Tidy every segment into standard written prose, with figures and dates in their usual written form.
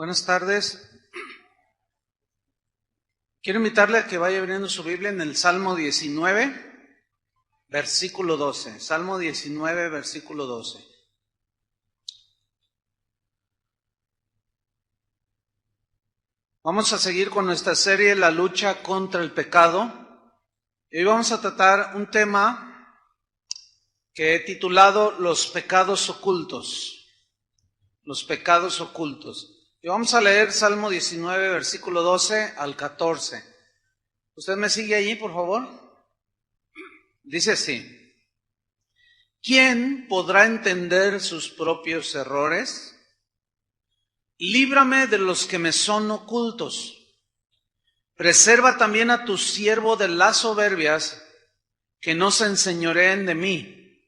Buenas tardes. Quiero invitarle a que vaya abriendo su Biblia en el Salmo 19, versículo 12. Salmo 19, versículo 12. Vamos a seguir con nuestra serie La lucha contra el pecado. Y hoy vamos a tratar un tema que he titulado Los pecados ocultos. Los pecados ocultos. Y vamos a leer Salmo 19, versículo 12 al 14. ¿Usted me sigue allí, por favor? Dice así: ¿quién podrá entender sus propios errores? Líbrame de los que me son ocultos. Preserva también a tu siervo de las soberbias, que no se enseñoreen de mí.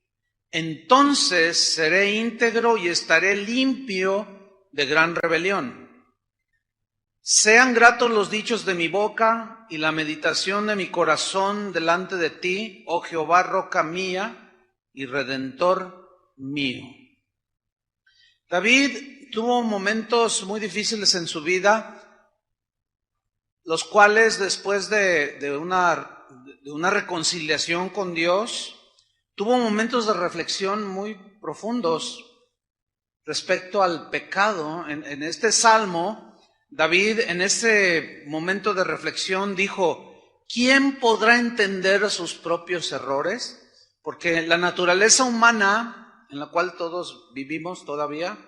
Entonces seré íntegro y estaré limpio de gran rebelión. Sean gratos los dichos de mi boca y la meditación de mi corazón delante de ti, oh Jehová, roca mía y redentor mío. David tuvo momentos muy difíciles en su vida, los cuales después de una reconciliación con Dios, tuvo momentos de reflexión muy profundos respecto al pecado. En este salmo, David, en ese momento de reflexión, dijo: ¿quién podrá entender sus propios errores? Porque la naturaleza humana, en la cual todos vivimos todavía,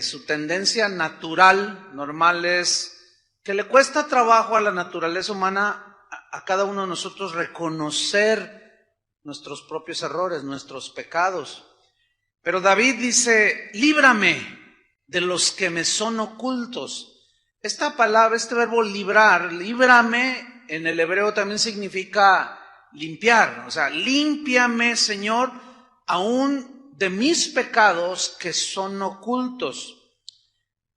su tendencia natural, normal, es que le cuesta trabajo a la naturaleza humana, a cada uno de nosotros, reconocer nuestros propios errores, nuestros pecados. Pero David dice: líbrame de los que me son ocultos. Esta palabra, este verbo librar, líbrame, en el hebreo también significa limpiar. O sea, límpiame, Señor, aún de mis pecados que son ocultos.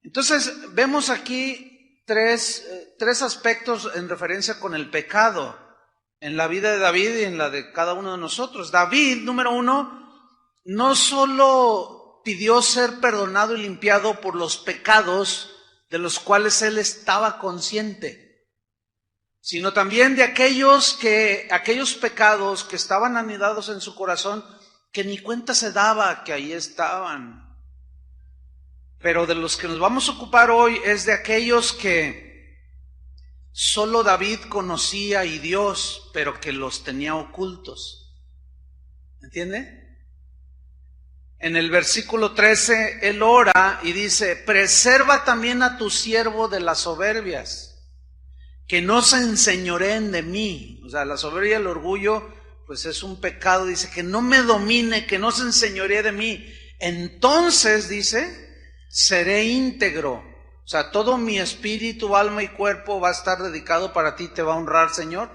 Entonces, vemos aquí tres aspectos en referencia con el pecado en la vida de David y en la de cada uno de nosotros. David, número uno, no solo pidió ser perdonado y limpiado por los pecados de los cuales él estaba consciente, sino también de aquellos pecados que estaban anidados en su corazón, que ni cuenta se daba que ahí estaban. Pero de los que nos vamos a ocupar hoy es de aquellos que solo David conocía y Dios, pero que los tenía ocultos. ¿Entiende? En el versículo 13, él ora y dice: preserva también a tu siervo de las soberbias, que no se enseñoreen de mí. O sea, la soberbia y el orgullo, pues es un pecado. Dice: que no me domine, que no se enseñoree de mí. Entonces, dice, seré íntegro. O sea, todo mi espíritu, alma y cuerpo va a estar dedicado para ti, te va a honrar, Señor.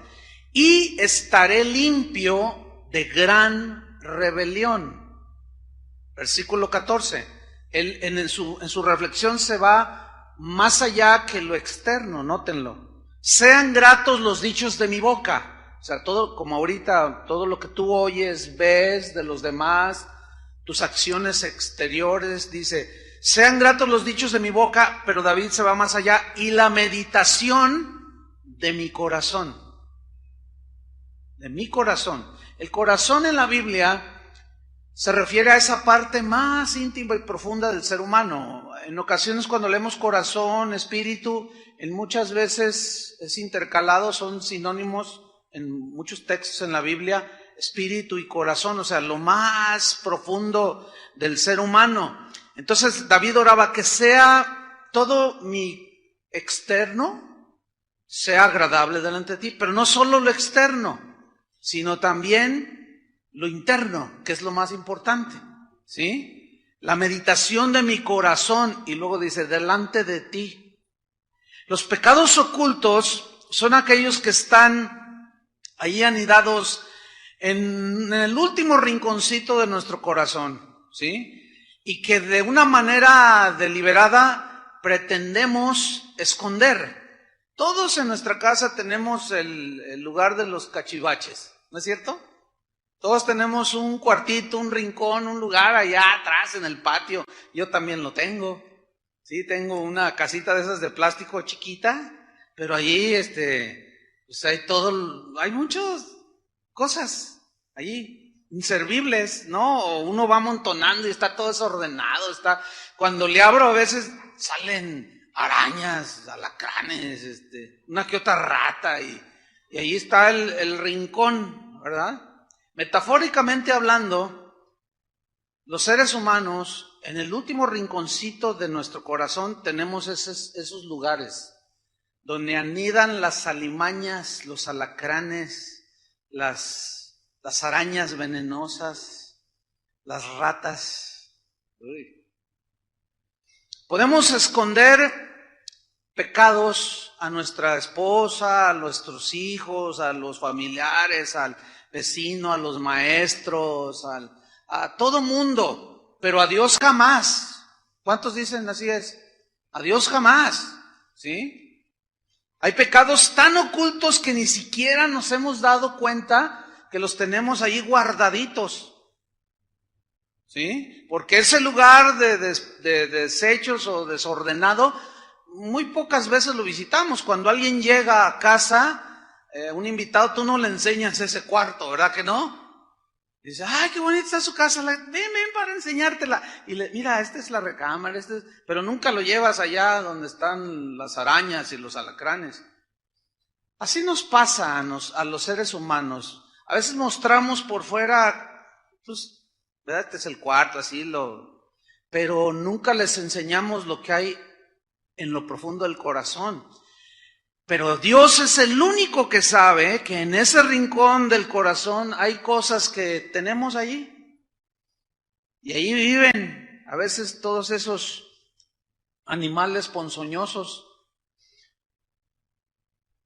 Y estaré limpio de gran rebelión. Versículo 14, él en su reflexión se va más allá que lo externo, nótenlo. Sean gratos los dichos de mi boca. O sea, todo, como ahorita, todo lo que tú oyes, ves de los demás, tus acciones exteriores, dice: sean gratos los dichos de mi boca, pero David se va más allá, y la meditación de mi corazón. De mi corazón. El corazón en la Biblia se refiere a esa parte más íntima y profunda del ser humano. En ocasiones, cuando leemos corazón, espíritu, en muchas veces es intercalado, son sinónimos en muchos textos en la Biblia, espíritu y corazón, o sea, lo más profundo del ser humano. Entonces David oraba: que sea todo mi externo, sea agradable delante de ti, pero no solo lo externo, sino también lo interno, que es lo más importante, ¿sí? La meditación de mi corazón, y luego dice: delante de ti. Los pecados ocultos son aquellos que están ahí anidados en el último rinconcito de nuestro corazón, ¿sí? Y que de una manera deliberada pretendemos esconder. Todos en nuestra casa tenemos el lugar de los cachivaches, ¿no es cierto? Todos tenemos un cuartito, un rincón, un lugar allá atrás en el patio. Yo también lo tengo. Sí, tengo una casita de esas de plástico chiquita, pero allí, pues hay muchas cosas allí, inservibles, ¿no? O uno va amontonando y está todo desordenado, cuando le abro a veces salen arañas, alacranes, una que otra rata, y ahí está el rincón, ¿verdad? Metafóricamente hablando, los seres humanos, en el último rinconcito de nuestro corazón tenemos esos lugares donde anidan las alimañas, los alacranes, las arañas venenosas, las ratas. Uy. Podemos esconder pecados a nuestra esposa, a nuestros hijos, a los familiares, al vecino, a los maestros, a todo mundo, pero a Dios jamás. ¿Cuántos dicen así es? A Dios jamás, ¿sí? Hay pecados tan ocultos que ni siquiera nos hemos dado cuenta que los tenemos ahí guardaditos, ¿sí? Porque ese lugar de desechos o desordenado, muy pocas veces lo visitamos. Cuando alguien llega a casa, un invitado, tú no le enseñas ese cuarto, ¿verdad que no? Dice, ay, qué bonita está su casa, ven para enseñártela. Y mira, esta es la recámara, pero nunca lo llevas allá donde están las arañas y los alacranes. Así nos pasa a los seres humanos. A veces mostramos por fuera, pues, ¿verdad? Este es el cuarto, pero nunca les enseñamos lo que hay en lo profundo del corazón. Pero Dios es el único que sabe que en ese rincón del corazón hay cosas que tenemos allí. Y ahí viven a veces todos esos animales ponzoñosos.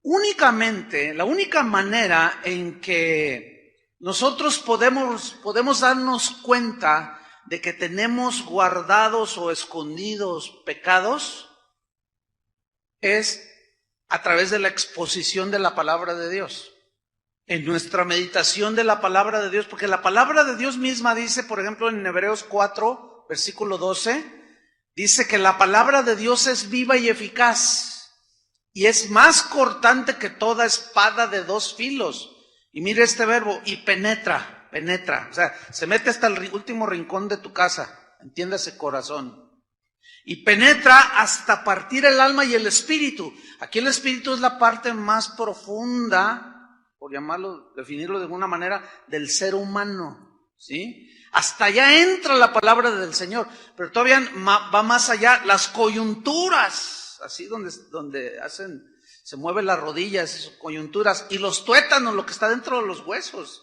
La única manera en que nosotros podemos darnos cuenta de que tenemos guardados o escondidos pecados es a través de la exposición de la palabra de Dios, en nuestra meditación de la palabra de Dios, porque la palabra de Dios misma dice, por ejemplo, en Hebreos 4, versículo 12, dice que la palabra de Dios es viva y eficaz, y es más cortante que toda espada de dos filos. Y mire este verbo, y penetra, o sea, se mete hasta el último rincón de tu casa, entiéndase corazón. Y penetra hasta partir el alma y el espíritu. Aquí el espíritu es la parte más profunda, por definirlo de alguna manera, del ser humano, ¿sí? Hasta allá entra la palabra del Señor, pero todavía va más allá, las coyunturas, así donde se mueven las rodillas, esas coyunturas, y los tuétanos, lo que está dentro de los huesos.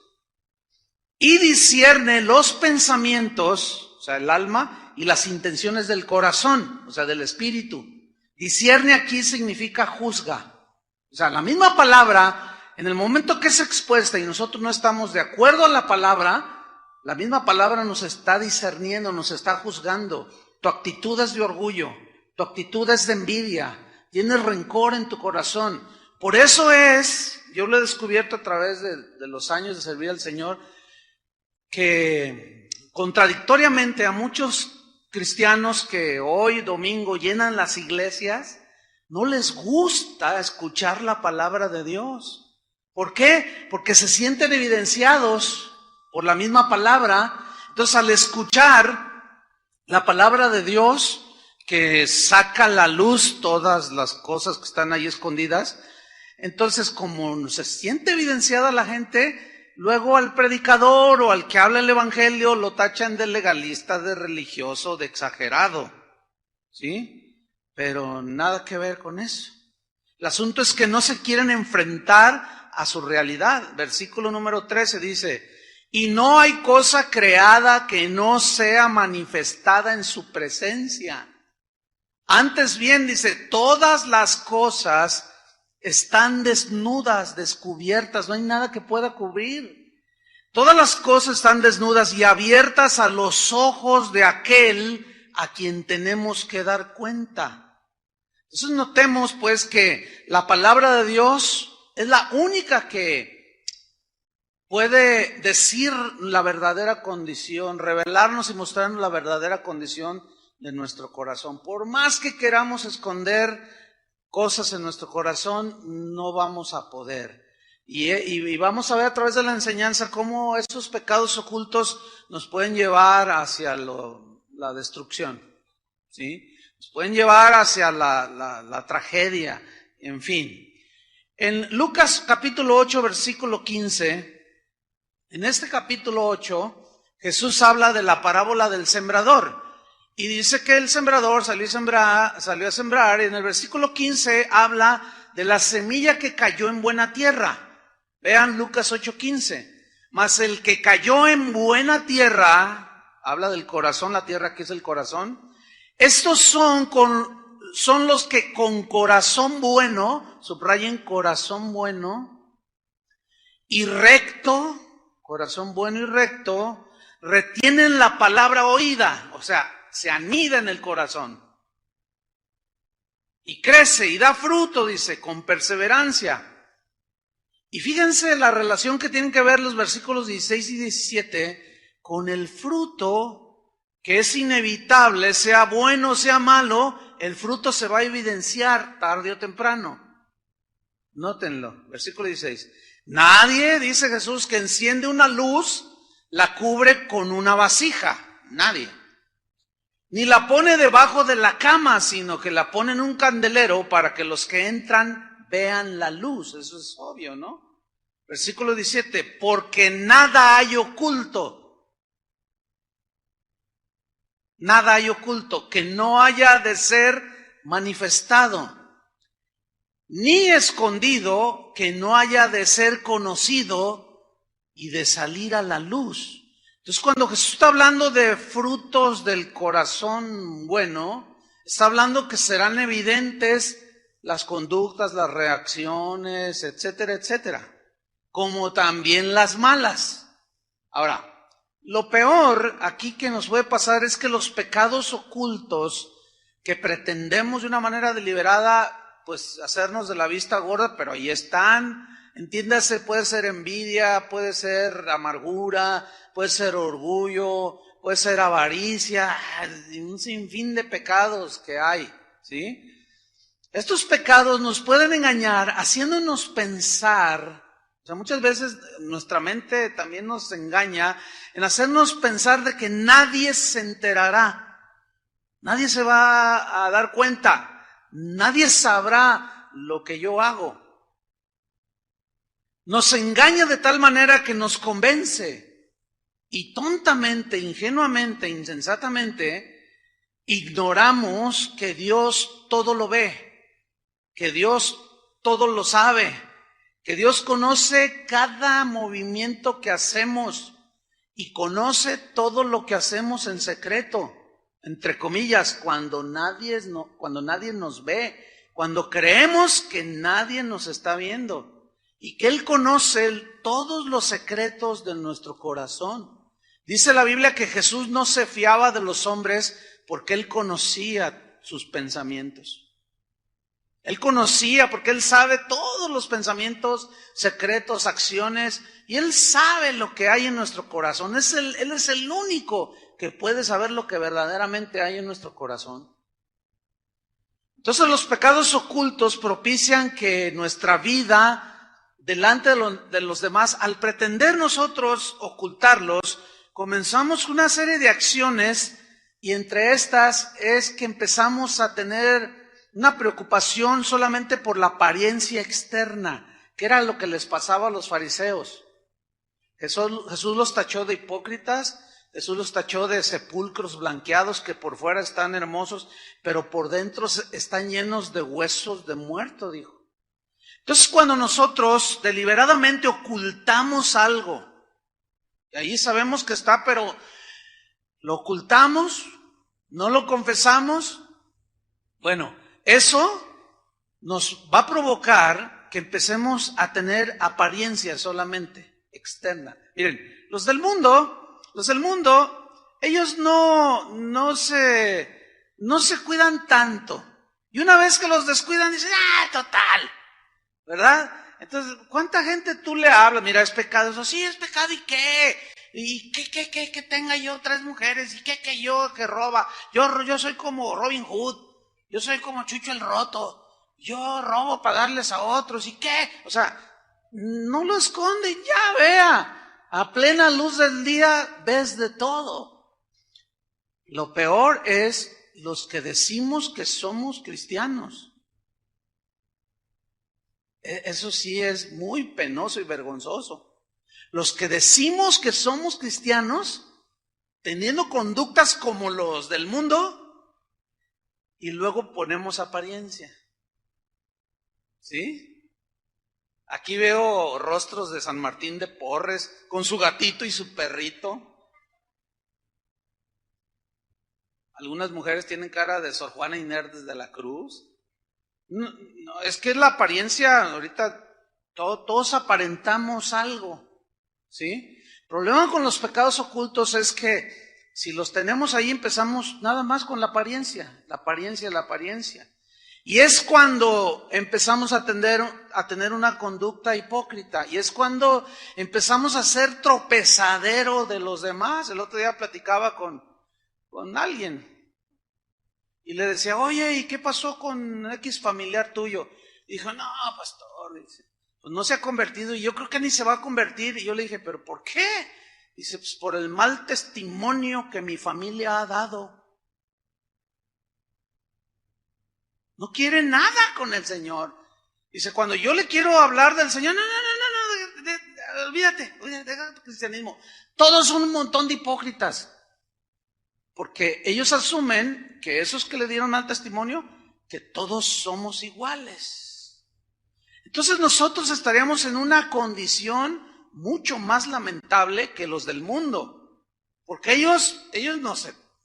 Y discierne los pensamientos, o sea, el alma, y las intenciones del corazón, o sea, del espíritu. Discierne aquí significa juzga. O sea, la misma palabra, en el momento que es expuesta y nosotros no estamos de acuerdo a la palabra, la misma palabra nos está discerniendo, nos está juzgando. Tu actitud es de orgullo, tu actitud es de envidia, tienes rencor en tu corazón. Por eso yo lo he descubierto a través de los años de servir al Señor, que contradictoriamente a muchos cristianos que hoy domingo llenan las iglesias, no les gusta escuchar la palabra de Dios. ¿Por qué? Porque se sienten evidenciados por la misma palabra. Entonces, al escuchar la palabra de Dios, que saca a la luz todas las cosas que están ahí escondidas, entonces como se siente evidenciada la gente, luego al predicador o al que habla el evangelio lo tachan de legalista, de religioso, de exagerado, ¿sí? Pero nada que ver con eso. El asunto es que no se quieren enfrentar a su realidad. Versículo número 13 dice, y no hay cosa creada que no sea manifestada en su presencia. Antes bien, dice, todas las cosas están desnudas, descubiertas, no hay nada que pueda cubrir. Todas las cosas están desnudas y abiertas a los ojos de aquel a quien tenemos que dar cuenta. Entonces notemos pues que la palabra de Dios es la única que puede decir la verdadera condición, revelarnos y mostrarnos la verdadera condición de nuestro corazón. Por más que queramos esconder cosas en nuestro corazón, no vamos a poder. Y vamos a ver a través de la enseñanza cómo esos pecados ocultos nos pueden llevar hacia la destrucción, ¿sí? Nos pueden llevar hacia la tragedia, en fin. En Lucas capítulo 8, versículo 15, en este capítulo 8, Jesús habla de la parábola del sembrador. Y dice que el sembrador salió a sembrar, y en el versículo 15 habla de la semilla que cayó en buena tierra. Vean Lucas 8:15. Mas el que cayó en buena tierra, habla del corazón, la tierra que es el corazón. Estos son los que con corazón bueno, subrayen corazón bueno y recto, corazón bueno y recto, retienen la palabra oída, o sea, se anida en el corazón. Y crece y da fruto, dice, con perseverancia. Y fíjense la relación que tienen que ver los versículos 16 y 17 con el fruto, que es inevitable, sea bueno o sea malo, el fruto se va a evidenciar tarde o temprano. Nótenlo, versículo 16. Nadie, dice Jesús, que enciende una luz, la cubre con una vasija. Nadie. Ni la pone debajo de la cama, sino que la pone en un candelero para que los que entran vean la luz. Eso es obvio, ¿no? Versículo 17, porque nada hay oculto. Nada hay oculto que no haya de ser manifestado, ni escondido que no haya de ser conocido y de salir a la luz. Entonces, cuando Jesús está hablando de frutos del corazón bueno, está hablando que serán evidentes las conductas, las reacciones, etcétera, etcétera, como también las malas. Ahora, lo peor aquí que nos puede pasar es que los pecados ocultos que pretendemos de una manera deliberada, pues hacernos de la vista gorda, pero ahí están. Entiéndase, puede ser envidia, puede ser amargura, puede ser orgullo, puede ser avaricia, un sinfín de pecados que hay, ¿sí? Estos pecados nos pueden engañar haciéndonos pensar, o sea, muchas veces nuestra mente también nos engaña en hacernos pensar de que nadie se enterará, nadie se va a dar cuenta, nadie sabrá lo que yo hago. Nos engaña de tal manera que nos convence y tontamente, ingenuamente, insensatamente, ignoramos que Dios todo lo ve, que Dios todo lo sabe, que Dios conoce cada movimiento que hacemos y conoce todo lo que hacemos en secreto, entre comillas, cuando nadie nos ve, cuando creemos que nadie nos está viendo y que Él conoce todos los secretos de nuestro corazón. Dice la Biblia que Jesús no se fiaba de los hombres porque Él conocía sus pensamientos. Él conocía porque Él sabe todos los pensamientos, secretos, acciones, y Él sabe lo que hay en nuestro corazón. Él es el único que puede saber lo que verdaderamente hay en nuestro corazón. Entonces los pecados ocultos propician que nuestra vida delante de los demás, al pretender nosotros ocultarlos, comenzamos una serie de acciones, y entre estas es que empezamos a tener una preocupación solamente por la apariencia externa, que era lo que les pasaba a los fariseos. Jesús los tachó de hipócritas, Jesús los tachó de sepulcros blanqueados que por fuera están hermosos, pero por dentro están llenos de huesos de muerto, dijo. Entonces, cuando nosotros deliberadamente ocultamos algo, y ahí sabemos que está, pero lo ocultamos, no lo confesamos, bueno, eso nos va a provocar que empecemos a tener apariencia solamente externa. Miren, los del mundo, ellos no se cuidan tanto. Y una vez que los descuidan, dicen, total, ¿verdad? Entonces, ¿cuánta gente tú le hablas? Mira, es pecado. Eso sí, es pecado, ¿y qué? ¿Y que tenga yo 3 mujeres? ¿Y que yo que roba? Yo soy como Robin Hood, yo soy como Chucho el Roto, yo robo para darles a otros, ¿y qué? O sea, no lo esconden, ya vea, a plena luz del día ves de todo. Lo peor es los que decimos que somos cristianos. Eso sí es muy penoso y vergonzoso. Los que decimos que somos cristianos, teniendo conductas como los del mundo, y luego ponemos apariencia. ¿Sí? Aquí veo rostros de San Martín de Porres, con su gatito y su perrito. Algunas mujeres tienen cara de Sor Juana Inés de la Cruz. No, es que es la apariencia, ahorita todos aparentamos algo. ¿Sí? El problema con los pecados ocultos es que si los tenemos ahí empezamos nada más con la apariencia. Y es cuando empezamos a tener una conducta hipócrita. Y es cuando empezamos a ser tropezadero de los demás. El otro día platicaba con alguien. Y le decía, oye, ¿y qué pasó con X familiar tuyo? Y dijo, no, pastor, dice, pues no se ha convertido y yo creo que ni se va a convertir. Y yo le dije, ¿pero por qué? Dice, pues por el mal testimonio que mi familia ha dado. No quiere nada con el Señor. Dice, cuando yo le quiero hablar del Señor, no, olvídate del cristianismo. Todos son un montón de hipócritas. Porque ellos asumen que esos que le dieron mal testimonio, que todos somos iguales. Entonces nosotros estaríamos en una condición mucho más lamentable que los del mundo. Porque ellos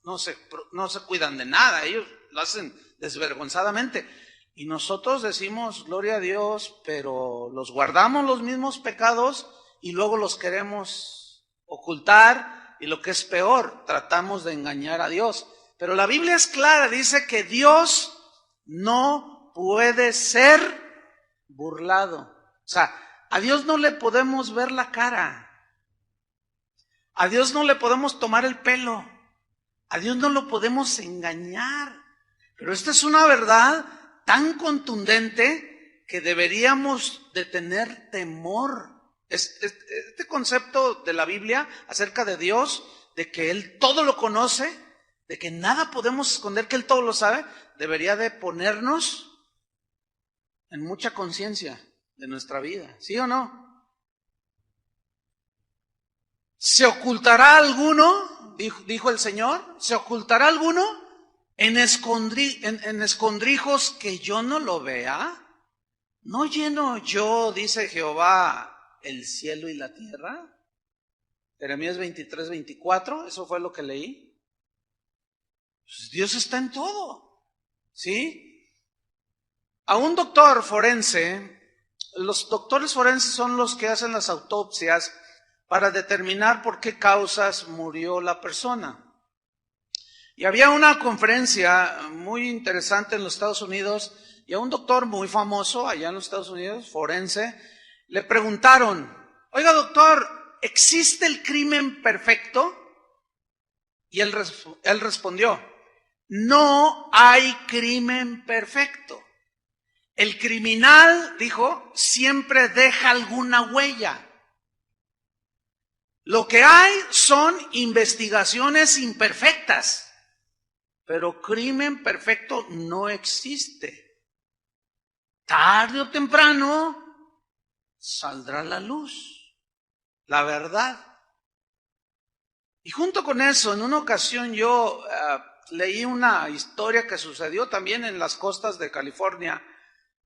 no se cuidan de nada, ellos lo hacen desvergonzadamente. Y nosotros decimos, gloria a Dios, pero los guardamos los mismos pecados y luego los queremos ocultar. Y lo que es peor, tratamos de engañar a Dios. Pero la Biblia es clara, dice que Dios no puede ser burlado. O sea, a Dios no le podemos ver la cara. A Dios no le podemos tomar el pelo. A Dios no lo podemos engañar. Pero esta es una verdad tan contundente que deberíamos de tener temor. Este concepto de la Biblia acerca de Dios, de que Él todo lo conoce, de que nada podemos esconder, que Él todo lo sabe, debería de ponernos en mucha conciencia de nuestra vida, ¿sí o no? ¿Se ocultará alguno, dijo el Señor, se ocultará alguno en escondrijos que yo no lo vea? ¿No lleno yo, dice Jehová, el cielo y la tierra? Jeremías 23:24, eso fue lo que leí. Pues Dios está en todo, ¿sí? A un doctor forense, los doctores forenses son los que hacen las autopsias para determinar por qué causas murió la persona. Y había una conferencia muy interesante en los Estados Unidos y a un doctor muy famoso allá en los Estados Unidos, forense, le preguntaron, oiga doctor, ¿existe el crimen perfecto? Y él respondió, no hay crimen perfecto. El criminal, dijo, siempre deja alguna huella. Lo que hay son investigaciones imperfectas, pero crimen perfecto no existe. Tarde o temprano saldrá la luz, la verdad. Y junto con eso, en una ocasión yo leí una historia que sucedió también en las costas de California,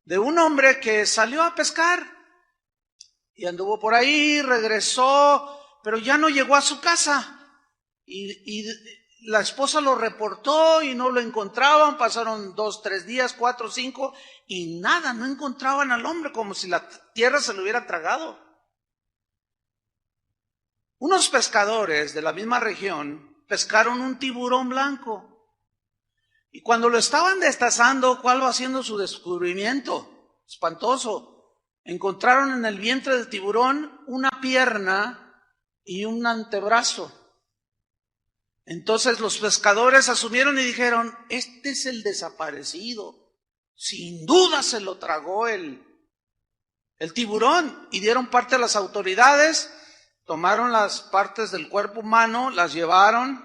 de un hombre que salió a pescar y anduvo por ahí, regresó, pero ya no llegó a su casa. Y la esposa lo reportó y no lo encontraban, pasaron 2, 3 días, 4, 5, y nada, no encontraban al hombre, como si la tierra se lo hubiera tragado. Unos pescadores de la misma región pescaron un tiburón blanco. Y cuando lo estaban destazando, ¿cuál va siendo su descubrimiento? Espantoso. Encontraron en el vientre del tiburón una pierna y un antebrazo. Entonces los pescadores asumieron y dijeron, este es el desaparecido. Sin duda se lo tragó el tiburón. Y dieron parte a las autoridades, tomaron las partes del cuerpo humano, las llevaron.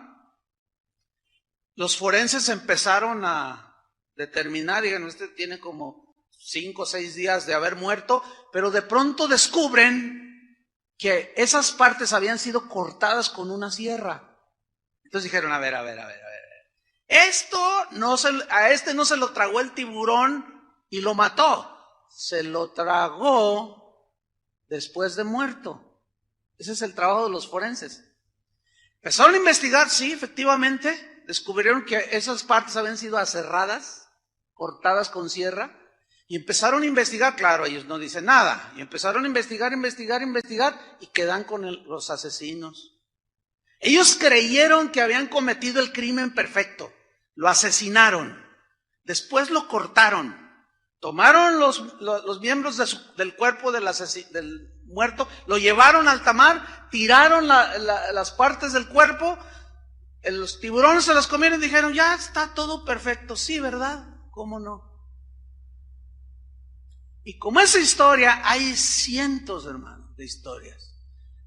Los forenses empezaron a determinar, dijeron, este tiene como 5 o 6 días de haber muerto, pero de pronto descubren que esas partes habían sido cortadas con una sierra. Entonces dijeron, a ver. A este no se lo tragó el tiburón y lo mató. Se lo tragó después de muerto. Ese es el trabajo de los forenses. Empezaron a investigar, sí, efectivamente. Descubrieron que esas partes habían sido aserradas, cortadas con sierra. Y empezaron a investigar, claro, ellos no dicen nada. Y empezaron a investigar y quedan con los asesinos. Ellos creyeron que habían cometido el crimen perfecto, lo asesinaron, después lo cortaron, tomaron los miembros del cuerpo del muerto, lo llevaron al alta mar, tiraron las partes del cuerpo, los tiburones se las comieron y dijeron, ya está todo perfecto. Sí, ¿verdad? ¿Cómo no? Y como esa historia, hay cientos, hermanos, de historias.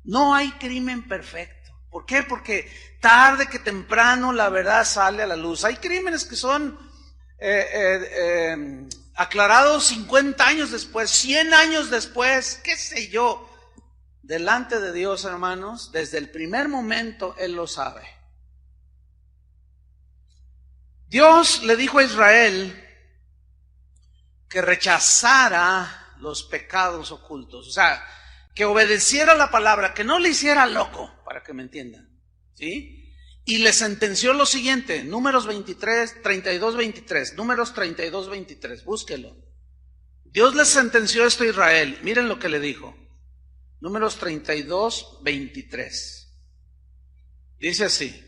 No hay crimen perfecto. ¿Por qué? Porque tarde que temprano la verdad sale a la luz. Hay crímenes que son aclarados 50 años después, 100 años después, qué sé yo. Delante de Dios, hermanos, desde el primer momento Él lo sabe. Dios le dijo a Israel que rechazara los pecados ocultos. O sea, que obedeciera la palabra, que no le hiciera loco, para que me entiendan, ¿sí? Y le sentenció lo siguiente, Números 32:23, Números 32:23, búsquelo. Dios le sentenció esto a Israel, miren lo que le dijo, Números 32:23. Dice así,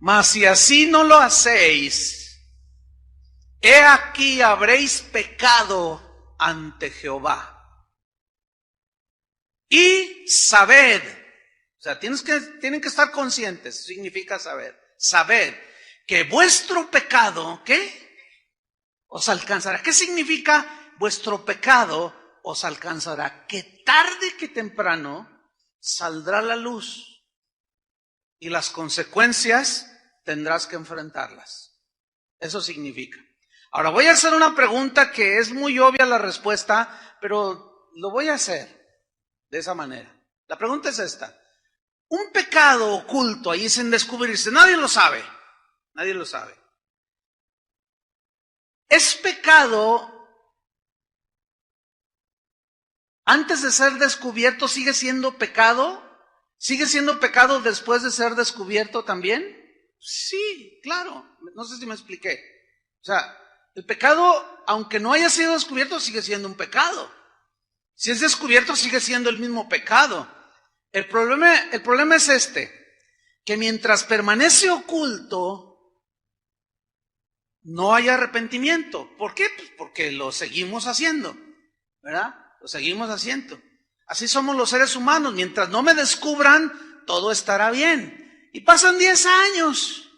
mas si así no lo hacéis, he aquí habréis pecado ante Jehová. Y sabed, o sea, tienen que estar conscientes, significa sabed que vuestro pecado, ¿qué? Os alcanzará. ¿Qué significa vuestro pecado os alcanzará? Que tarde que temprano saldrá la luz y las consecuencias tendrás que enfrentarlas. Eso significa. Ahora voy a hacer una pregunta que es muy obvia la respuesta, pero lo voy a hacer de esa manera. La pregunta es esta. Un pecado oculto ahí sin descubrirse, nadie lo sabe. Nadie lo sabe. ¿Es pecado antes de ser descubierto? ¿Sigue siendo pecado? ¿Sigue siendo pecado después de ser descubierto también? Sí, claro. No sé si me expliqué. O sea, el pecado, aunque no haya sido descubierto, sigue siendo un pecado. Si es descubierto, sigue siendo el mismo pecado. El problema es que mientras permanece oculto, no hay arrepentimiento. ¿Por qué? Pues porque lo seguimos haciendo, ¿verdad? Lo seguimos haciendo. Así somos los seres humanos. Mientras no me descubran, todo estará bien. Y pasan 10 años.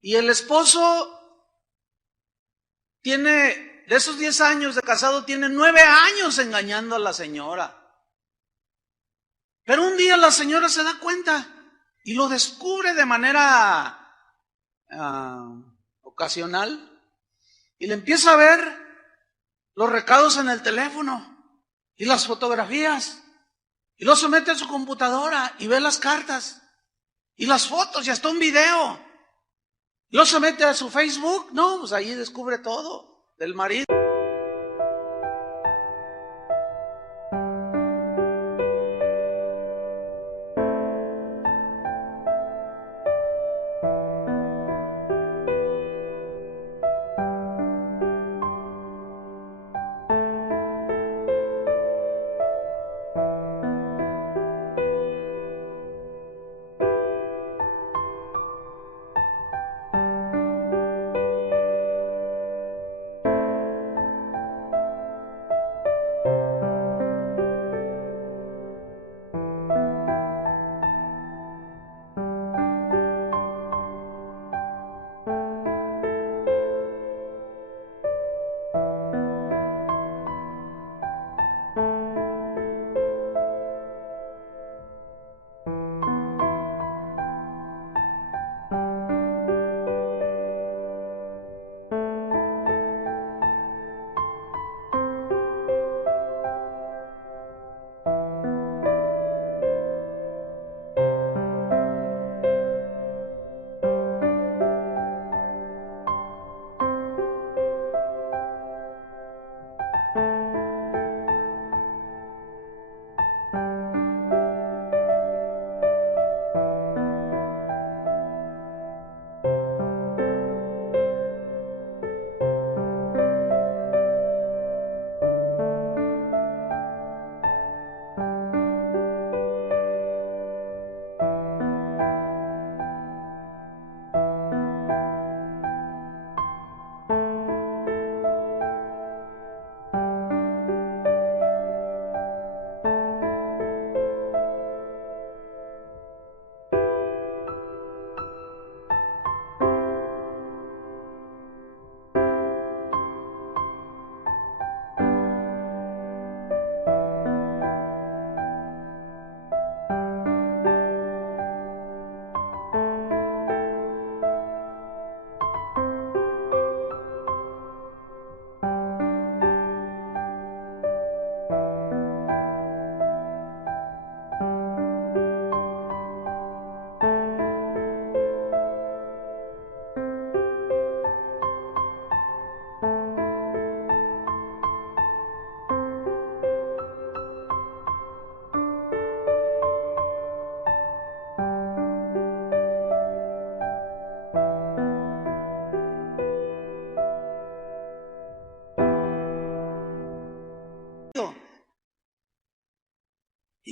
Y el esposo de esos 10 años de casado, tiene 9 años engañando a la señora. Pero un día la señora se da cuenta y lo descubre de manera ocasional. Y le empieza a ver los recados en el teléfono y las fotografías. Y luego se mete a su computadora y ve las cartas y las fotos y hasta un video. Y luego se mete a su Facebook. No, pues ahí descubre todo del marido.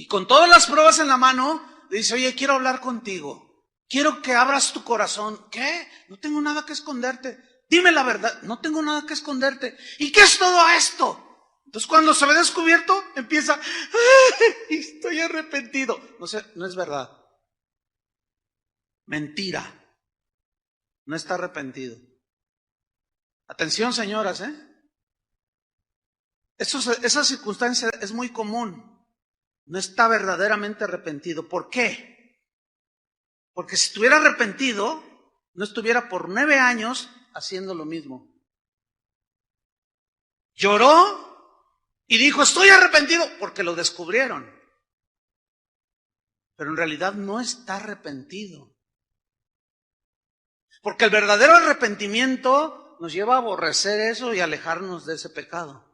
Y con todas las pruebas en la mano, le dice, oye, quiero hablar contigo. Quiero que abras tu corazón. ¿Qué? No tengo nada que esconderte. Dime la verdad, no tengo nada que esconderte. ¿Y qué es todo esto? Entonces cuando se ve descubierto, empieza, ¡ay, estoy arrepentido! No sé, no es verdad. Mentira. No está arrepentido. Atención, señoras, esa circunstancia es muy común. No está verdaderamente arrepentido. ¿Por qué? Porque si estuviera arrepentido, no estuviera por 9 años haciendo lo mismo. Lloró y dijo, estoy arrepentido, porque lo descubrieron. Pero en realidad no está arrepentido. Porque el verdadero arrepentimiento nos lleva a aborrecer eso y alejarnos de ese pecado.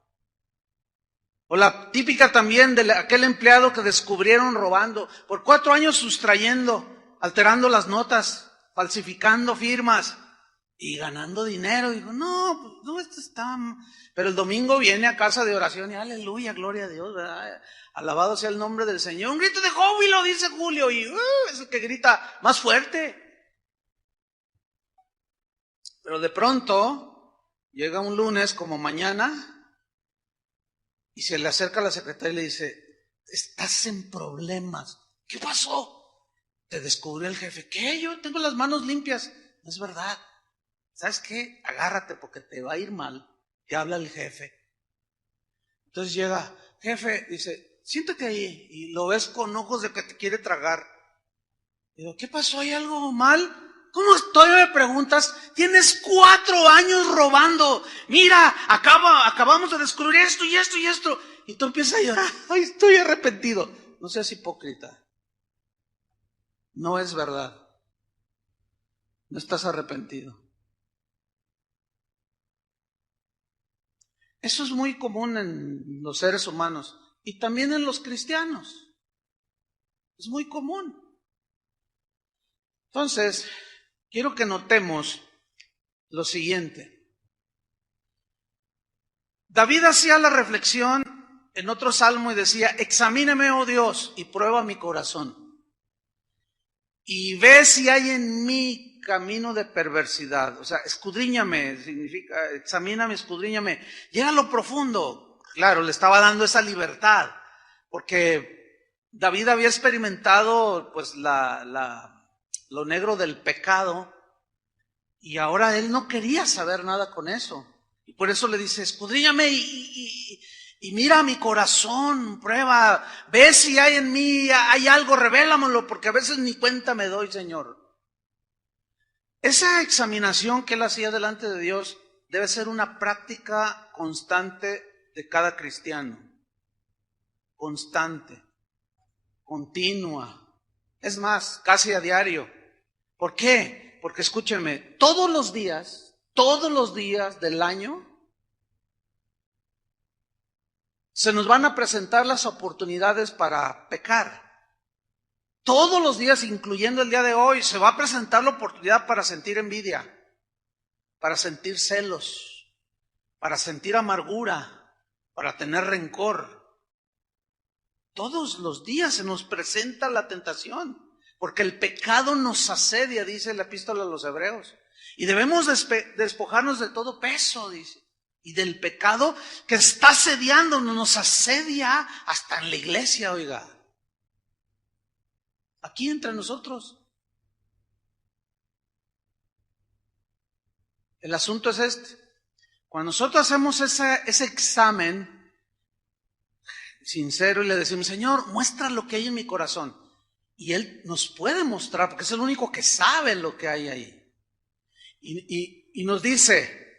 O la típica también de aquel empleado que descubrieron robando, por 4 años sustrayendo, alterando las notas, falsificando firmas y ganando dinero. Digo, no, esto está... Pero el domingo viene a casa de oración y aleluya, gloria a Dios, ¿verdad? Alabado sea el nombre del Señor. Un grito de júbilo, dice Julio, y es el que grita más fuerte. Pero de pronto llega un lunes como mañana y se le acerca a la secretaria y le dice, estás en problemas. ¿Qué pasó? Te descubrió el jefe. ¿Qué? Yo tengo las manos limpias. No es verdad. ¿Sabes qué? Agárrate porque te va a ir mal. Te habla el jefe. Entonces llega, jefe, dice, siéntate ahí. Y lo ves con ojos de que te quiere tragar. Digo, ¿qué pasó? ¿Hay algo mal? ¿Cómo estoy? Me preguntas. Tienes 4 años robando. Mira, acabamos de descubrir esto y esto y esto. Y tú empiezas a llorar. Ay, estoy arrepentido. No seas hipócrita. No es verdad. No estás arrepentido. Eso es muy común en los seres humanos y también en los cristianos. Es muy común. Entonces, quiero que notemos lo siguiente. David hacía la reflexión en otro salmo y decía, examíname, oh Dios, y prueba mi corazón. Y ve si hay en mí camino de perversidad. O sea, escudriñame, significa, examíname, escudriñame. Llega a lo profundo. Claro, le estaba dando esa libertad, porque David había experimentado pues lo negro del pecado, y ahora él no quería saber nada con eso. Y por eso le dice, escudriñame y mira mi corazón, prueba, ve si hay en mí, hay algo, revélamelo, porque a veces ni cuenta me doy, Señor. Esa examinación que él hacía delante de Dios debe ser una práctica constante de cada cristiano. Constante, continua. Es más, casi a diario. ¿Por qué? Porque escúchenme, todos los días del año, se nos van a presentar las oportunidades para pecar. Todos los días, incluyendo el día de hoy, se va a presentar la oportunidad para sentir envidia, para sentir celos, para sentir amargura, para tener rencor. Todos los días se nos presenta la tentación, porque el pecado nos asedia, dice la epístola a los Hebreos. Y debemos despojarnos de todo peso, dice. Y del pecado que está asediándonos, nos asedia hasta en la iglesia, oiga. Aquí entre nosotros. El asunto es este. Cuando nosotros hacemos ese examen sincero y le decimos, Señor, muestra lo que hay en mi corazón. Y Él nos puede mostrar, porque es el único que sabe lo que hay ahí. Y nos dice,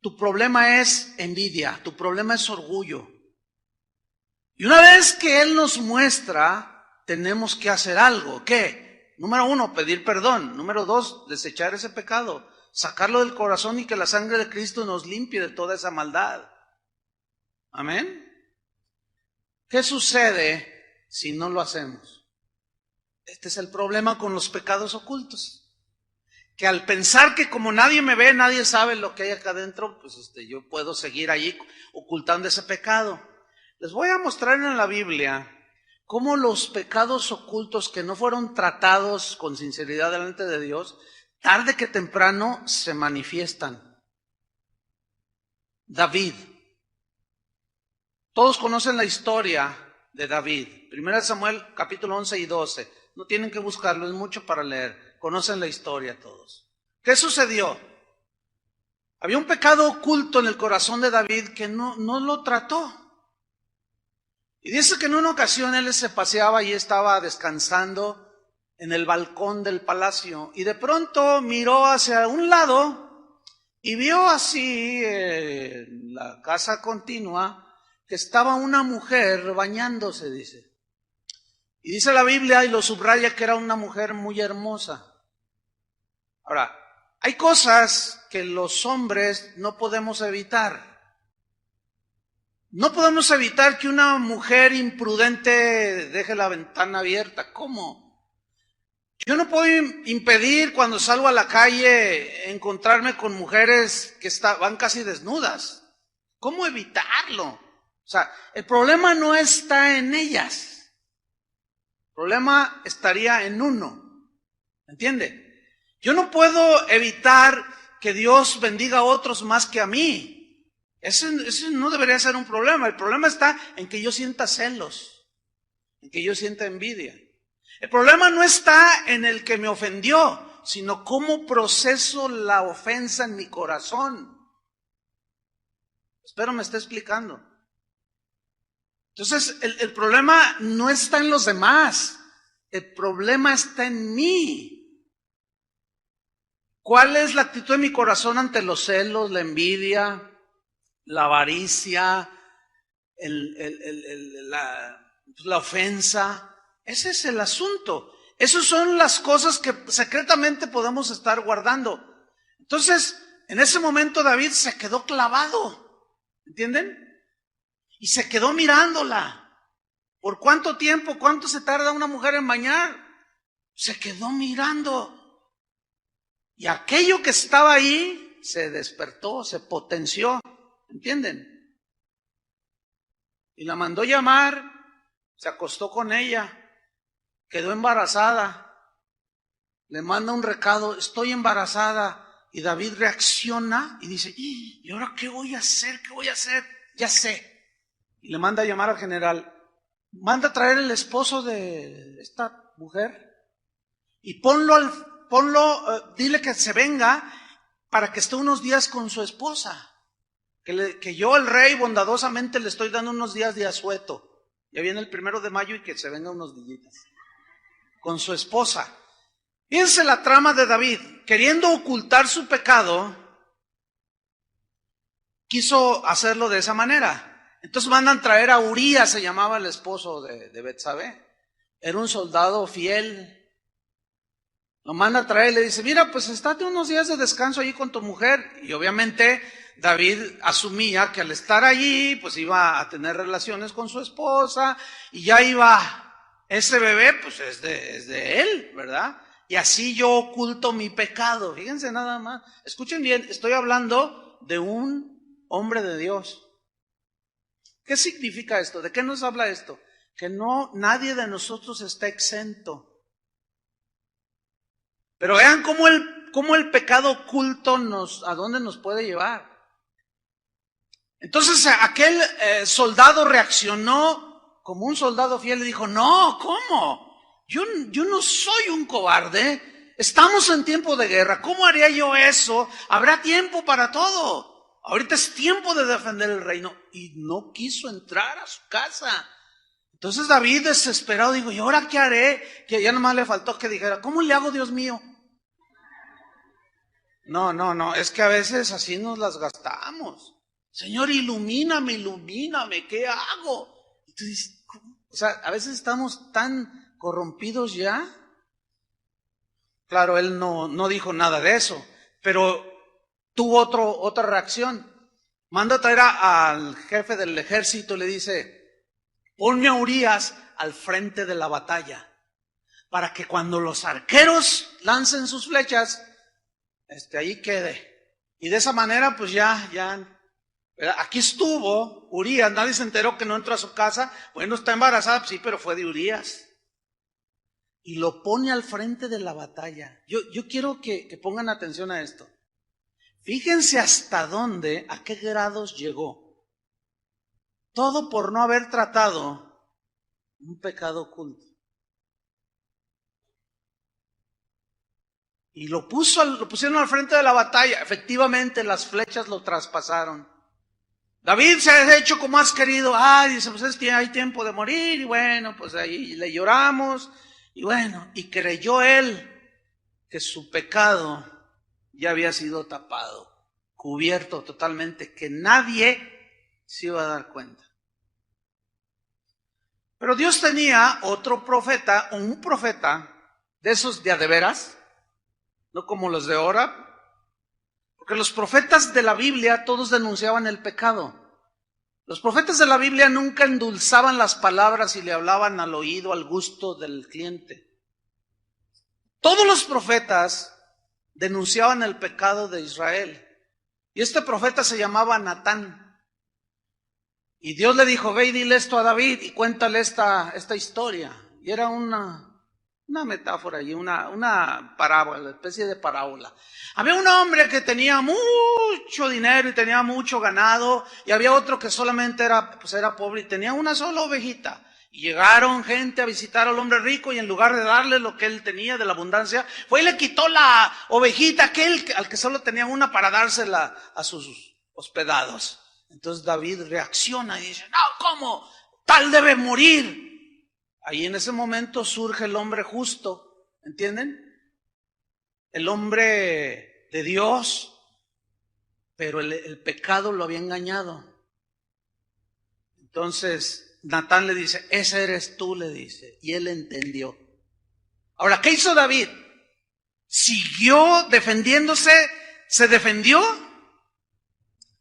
tu problema es envidia, tu problema es orgullo. Y una vez que Él nos muestra, tenemos que hacer algo. ¿Qué? Número 1, pedir perdón. Número 2, desechar ese pecado, sacarlo del corazón y que la sangre de Cristo nos limpie de toda esa maldad. Amén. ¿Qué sucede si no lo hacemos? Este es el problema con los pecados ocultos. Que al pensar que como nadie me ve, nadie sabe lo que hay acá adentro, pues yo puedo seguir allí ocultando ese pecado. Les voy a mostrar en la Biblia cómo los pecados ocultos que no fueron tratados con sinceridad delante de Dios, tarde que temprano se manifiestan. David. Todos conocen la historia de David. 1 Samuel capítulo 11 y 12. No tienen que buscarlo, es mucho para leer. Conocen la historia todos. ¿Qué sucedió? Había un pecado oculto en el corazón de David que no lo trató. Y dice que en una ocasión él se paseaba y estaba descansando en el balcón del palacio. Y de pronto miró hacia un lado y vio así en la casa continua que estaba una mujer bañándose, dice. Y dice la Biblia y lo subraya que era una mujer muy hermosa. Ahora, hay cosas que los hombres no podemos evitar. No podemos evitar que una mujer imprudente deje la ventana abierta. ¿Cómo? Yo no puedo impedir cuando salgo a la calle encontrarme con mujeres que van casi desnudas. ¿Cómo evitarlo? O sea, el problema no está en ellas. El problema estaría en uno. ¿Entiende? Yo no puedo evitar que Dios bendiga a otros más que a mí. Eso no debería ser un problema. El problema está en que yo sienta celos, en que yo sienta envidia. El problema no está en el que me ofendió, sino cómo proceso la ofensa en mi corazón. Espero me esté explicando. Entonces, el problema no está en los demás. El problema está en mí. ¿Cuál es la actitud de mi corazón ante los celos, la envidia, la avaricia, la ofensa? Ese es el asunto. Esas son las cosas que secretamente podemos estar guardando. Entonces, en ese momento David se quedó clavado. ¿Entienden? Y se quedó mirándola. ¿Por cuánto tiempo? ¿Cuánto se tarda una mujer en bañar? Se quedó mirando. Y aquello que estaba ahí se despertó, se potenció. ¿Entienden? Y la mandó llamar, se acostó con ella, quedó embarazada. Le manda un recado, estoy embarazada. Y David reacciona y dice, ¿y ahora qué voy a hacer? ¿Qué voy a hacer? Ya sé. Y le manda a llamar al general. Manda a traer el esposo de esta mujer y dile que se venga para que esté unos días con su esposa. Que yo, el rey, bondadosamente le estoy dando unos días de asueto. Ya viene el 1 de mayo y que se venga unos días con su esposa. Fíjense la trama de David. Queriendo ocultar su pecado, quiso hacerlo de esa manera. Entonces mandan traer a Urías, se llamaba el esposo de Betsabé. Era un soldado fiel. Lo manda a traer y le dice, mira, pues estate unos días de descanso allí con tu mujer. Y obviamente David asumía que al estar allí, pues iba a tener relaciones con su esposa y ya ese bebé, pues es de él, ¿verdad? Y así yo oculto mi pecado. Fíjense nada más. Escuchen bien, estoy hablando de un hombre de Dios. ¿Qué significa esto? ¿De qué nos habla esto? Que nadie de nosotros está exento. Pero vean cómo el pecado oculto ¿a dónde nos puede llevar? Entonces aquel soldado reaccionó como un soldado fiel y dijo, no, ¿cómo? Yo no soy un cobarde. Estamos en tiempo de guerra. ¿Cómo haría yo eso? Habrá tiempo para todo. Ahorita es tiempo de defender el reino. Y no quiso entrar a su casa. Entonces David, desesperado, dijo, ¿y ahora qué haré? Que ya nomás le faltó que dijera, ¿cómo le hago, Dios mío? No, es que a veces así nos las gastamos. Señor, ilumíname, ¿qué hago? Entonces, o sea, a veces estamos tan corrompidos ya. Claro, él no dijo nada de eso, pero tuvo otra reacción. Manda a traer al jefe del ejército y le dice, ponme a Urías al frente de la batalla, para que cuando los arqueros lancen sus flechas, ahí quede. Y de esa manera, pues ya ¿Verdad? Aquí estuvo Urías, nadie se enteró que no entró a su casa. Bueno, está embarazada, sí, pero fue de Urías. Y lo pone al frente de la batalla. Yo quiero que pongan atención a esto. Fíjense hasta dónde, a qué grados llegó. Todo por no haber tratado un pecado oculto. Y lo pusieron al frente de la batalla. Efectivamente, las flechas lo traspasaron. David se ha hecho como has querido. Dice, pues hay tiempo de morir. Y bueno, pues ahí le lloramos. Y bueno, y creyó él que su pecado ya había sido tapado, cubierto totalmente, que nadie se iba a dar cuenta. Pero Dios tenía otro profeta, un profeta de esos de a de veras, no como los de ahora, porque los profetas de la Biblia todos denunciaban el pecado. Los profetas de la Biblia nunca endulzaban las palabras y le hablaban al oído, al gusto del cliente. Todos los profetas denunciaban el pecado de Israel. Y este profeta se llamaba Natán. Y Dios le dijo, ve y dile esto a David y cuéntale esta historia. Y era una metáfora y una parábola, una especie de parábola. Había un hombre que tenía mucho dinero y tenía mucho ganado, y había otro que solamente era pobre y tenía una sola ovejita. Y llegaron gente a visitar al hombre rico, y en lugar de darle lo que él tenía de la abundancia, fue y le quitó la ovejita al que solo tenía una para dársela a sus hospedados. Entonces David reacciona y dice, no, ¿cómo? Tal debe morir. Ahí en ese momento surge el hombre justo, ¿entienden? El hombre de Dios, pero el pecado lo había engañado. Entonces Natán le dice, ese eres tú, le dice, y él entendió. Ahora, ¿qué hizo David? ¿Siguió defendiéndose? ¿Se defendió?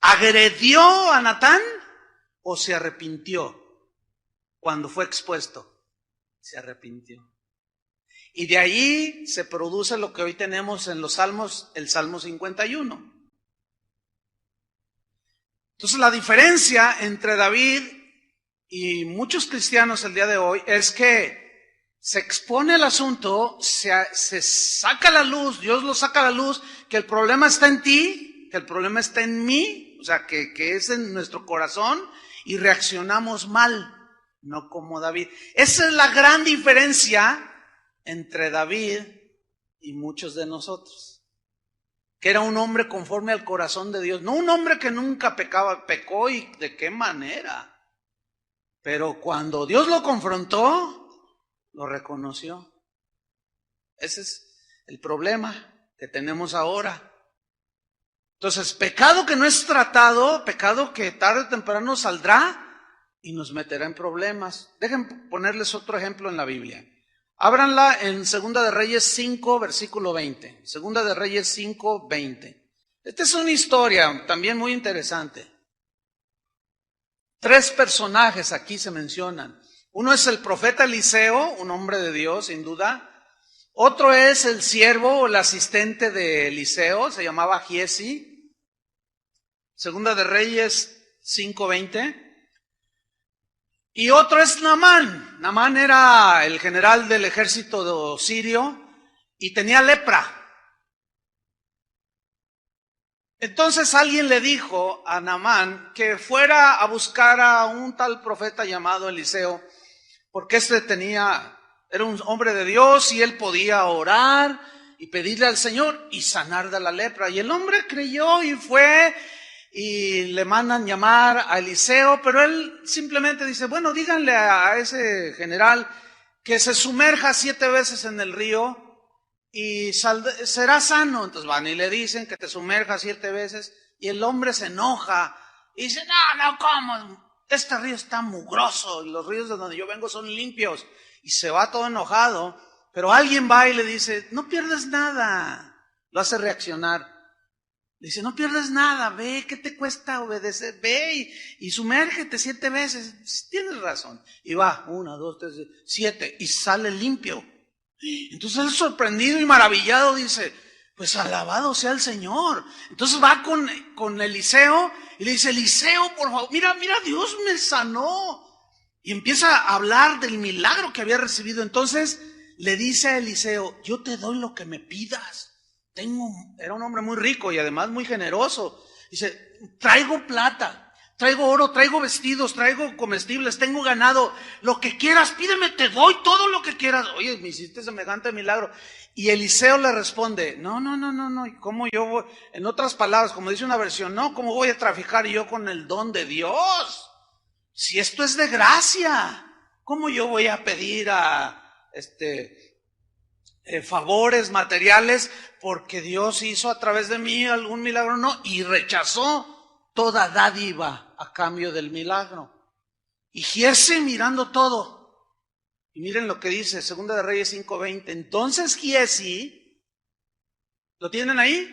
¿Agredió a Natán? ¿O se arrepintió cuando fue expuesto? Se arrepintió. Y de ahí se produce lo que hoy tenemos en los Salmos, el Salmo 51. Entonces la diferencia entre David y muchos cristianos el día de hoy es que se expone el asunto, se saca a la luz, Dios lo saca a la luz, que el problema está en ti, que el problema está en mí, o sea, que es en nuestro corazón, y reaccionamos mal. No como David. Esa es la gran diferencia entre David y muchos de nosotros. Que era un hombre conforme al corazón de Dios. No un hombre que nunca pecó y de qué manera. Pero cuando Dios lo confrontó, lo reconoció. Ese es el problema que tenemos ahora. Entonces, pecado que no es tratado, pecado que tarde o temprano saldrá y nos meterá en problemas. Dejen ponerles otro ejemplo en la Biblia. Ábranla en 2 de Reyes 5, versículo 20. 2 de Reyes 5, 20. Esta es una historia también muy interesante. 3 personajes aquí se mencionan. Uno es el profeta Eliseo, un hombre de Dios, sin duda. Otro es el siervo o el asistente de Eliseo, se llamaba Giesi. 2 de Reyes 5, 20. Y otro es Naamán. Naamán era el general del ejército sirio y tenía lepra. Entonces alguien le dijo a Naamán que fuera a buscar a un tal profeta llamado Eliseo, porque era un hombre de Dios y él podía orar y pedirle al Señor y sanar de la lepra. Y el hombre creyó y fue. Y le mandan llamar a Eliseo, pero él simplemente dice, bueno, díganle a ese general que se sumerja 7 veces en el río y será sano. Entonces van y le dicen que te sumerja 7 veces y el hombre se enoja y dice, no, ¿cómo? Este río está mugroso y los ríos de donde yo vengo son limpios. Y se va todo enojado, pero alguien va y le dice, no pierdes nada. Lo hace reaccionar. Dice, no pierdes nada, ve, ¿qué te cuesta obedecer? Ve y sumérgete 7 veces. Tienes razón. Y va, 1, 2, 3, 7, y sale limpio. Entonces él sorprendido y maravillado dice, Pues alabado sea el Señor. Entonces va con Eliseo y le dice, Eliseo, por favor, mira, Dios me sanó. Y empieza a hablar del milagro que había recibido. Entonces le dice a Eliseo, yo te doy lo que me pidas. Era un hombre muy rico y además muy generoso. Dice, traigo plata, traigo oro, traigo vestidos, traigo comestibles, tengo ganado. Lo que quieras, pídeme, te doy todo lo que quieras. Oye, me hiciste semejante milagro. Y Eliseo le responde, no, ¿cómo yo voy? En otras palabras, como dice una versión, no, ¿cómo voy a traficar yo con el don de Dios? Si esto es de gracia, ¿cómo yo voy a pedir favores materiales porque Dios hizo a través de mí algún milagro? No, y rechazó toda dádiva a cambio del milagro. Y Giezi mirando todo. Y miren lo que dice, 2 de Reyes 5:20. Entonces Giezi, ¿lo tienen ahí?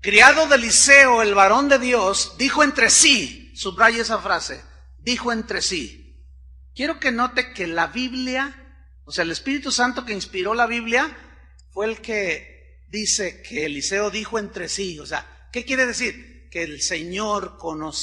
Criado de Eliseo, el varón de Dios, dijo entre sí, subraya esa frase, dijo entre sí. Quiero que note que la Biblia, o sea, el Espíritu Santo que inspiró la Biblia, fue el que dice que Eliseo dijo entre sí. O sea, ¿qué quiere decir? Que el Señor conoció.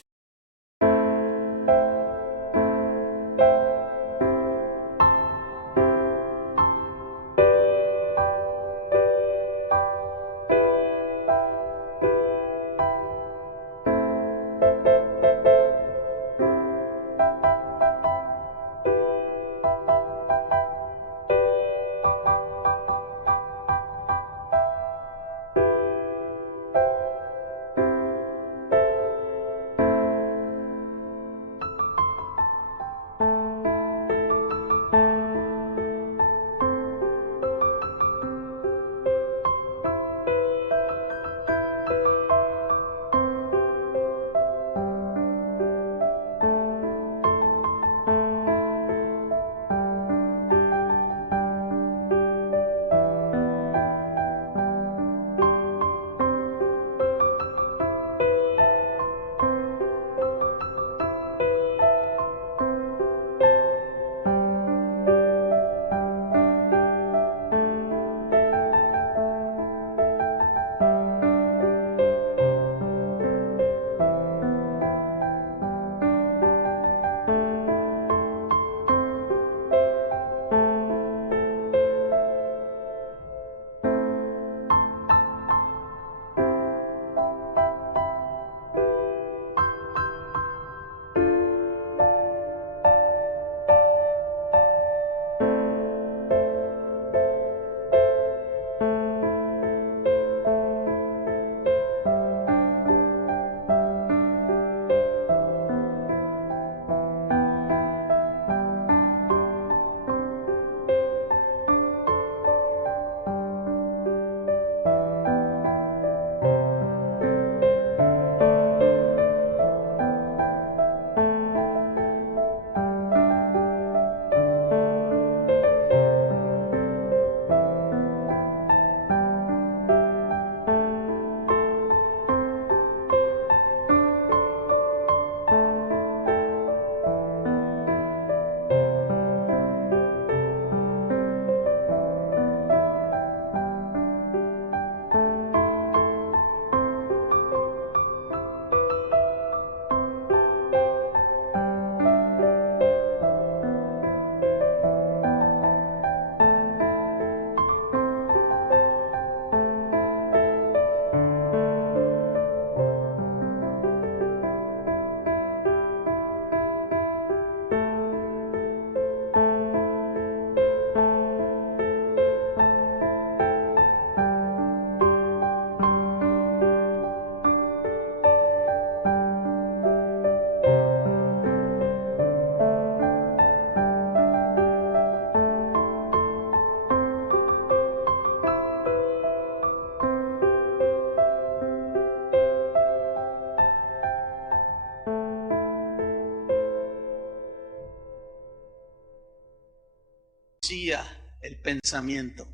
El pensamiento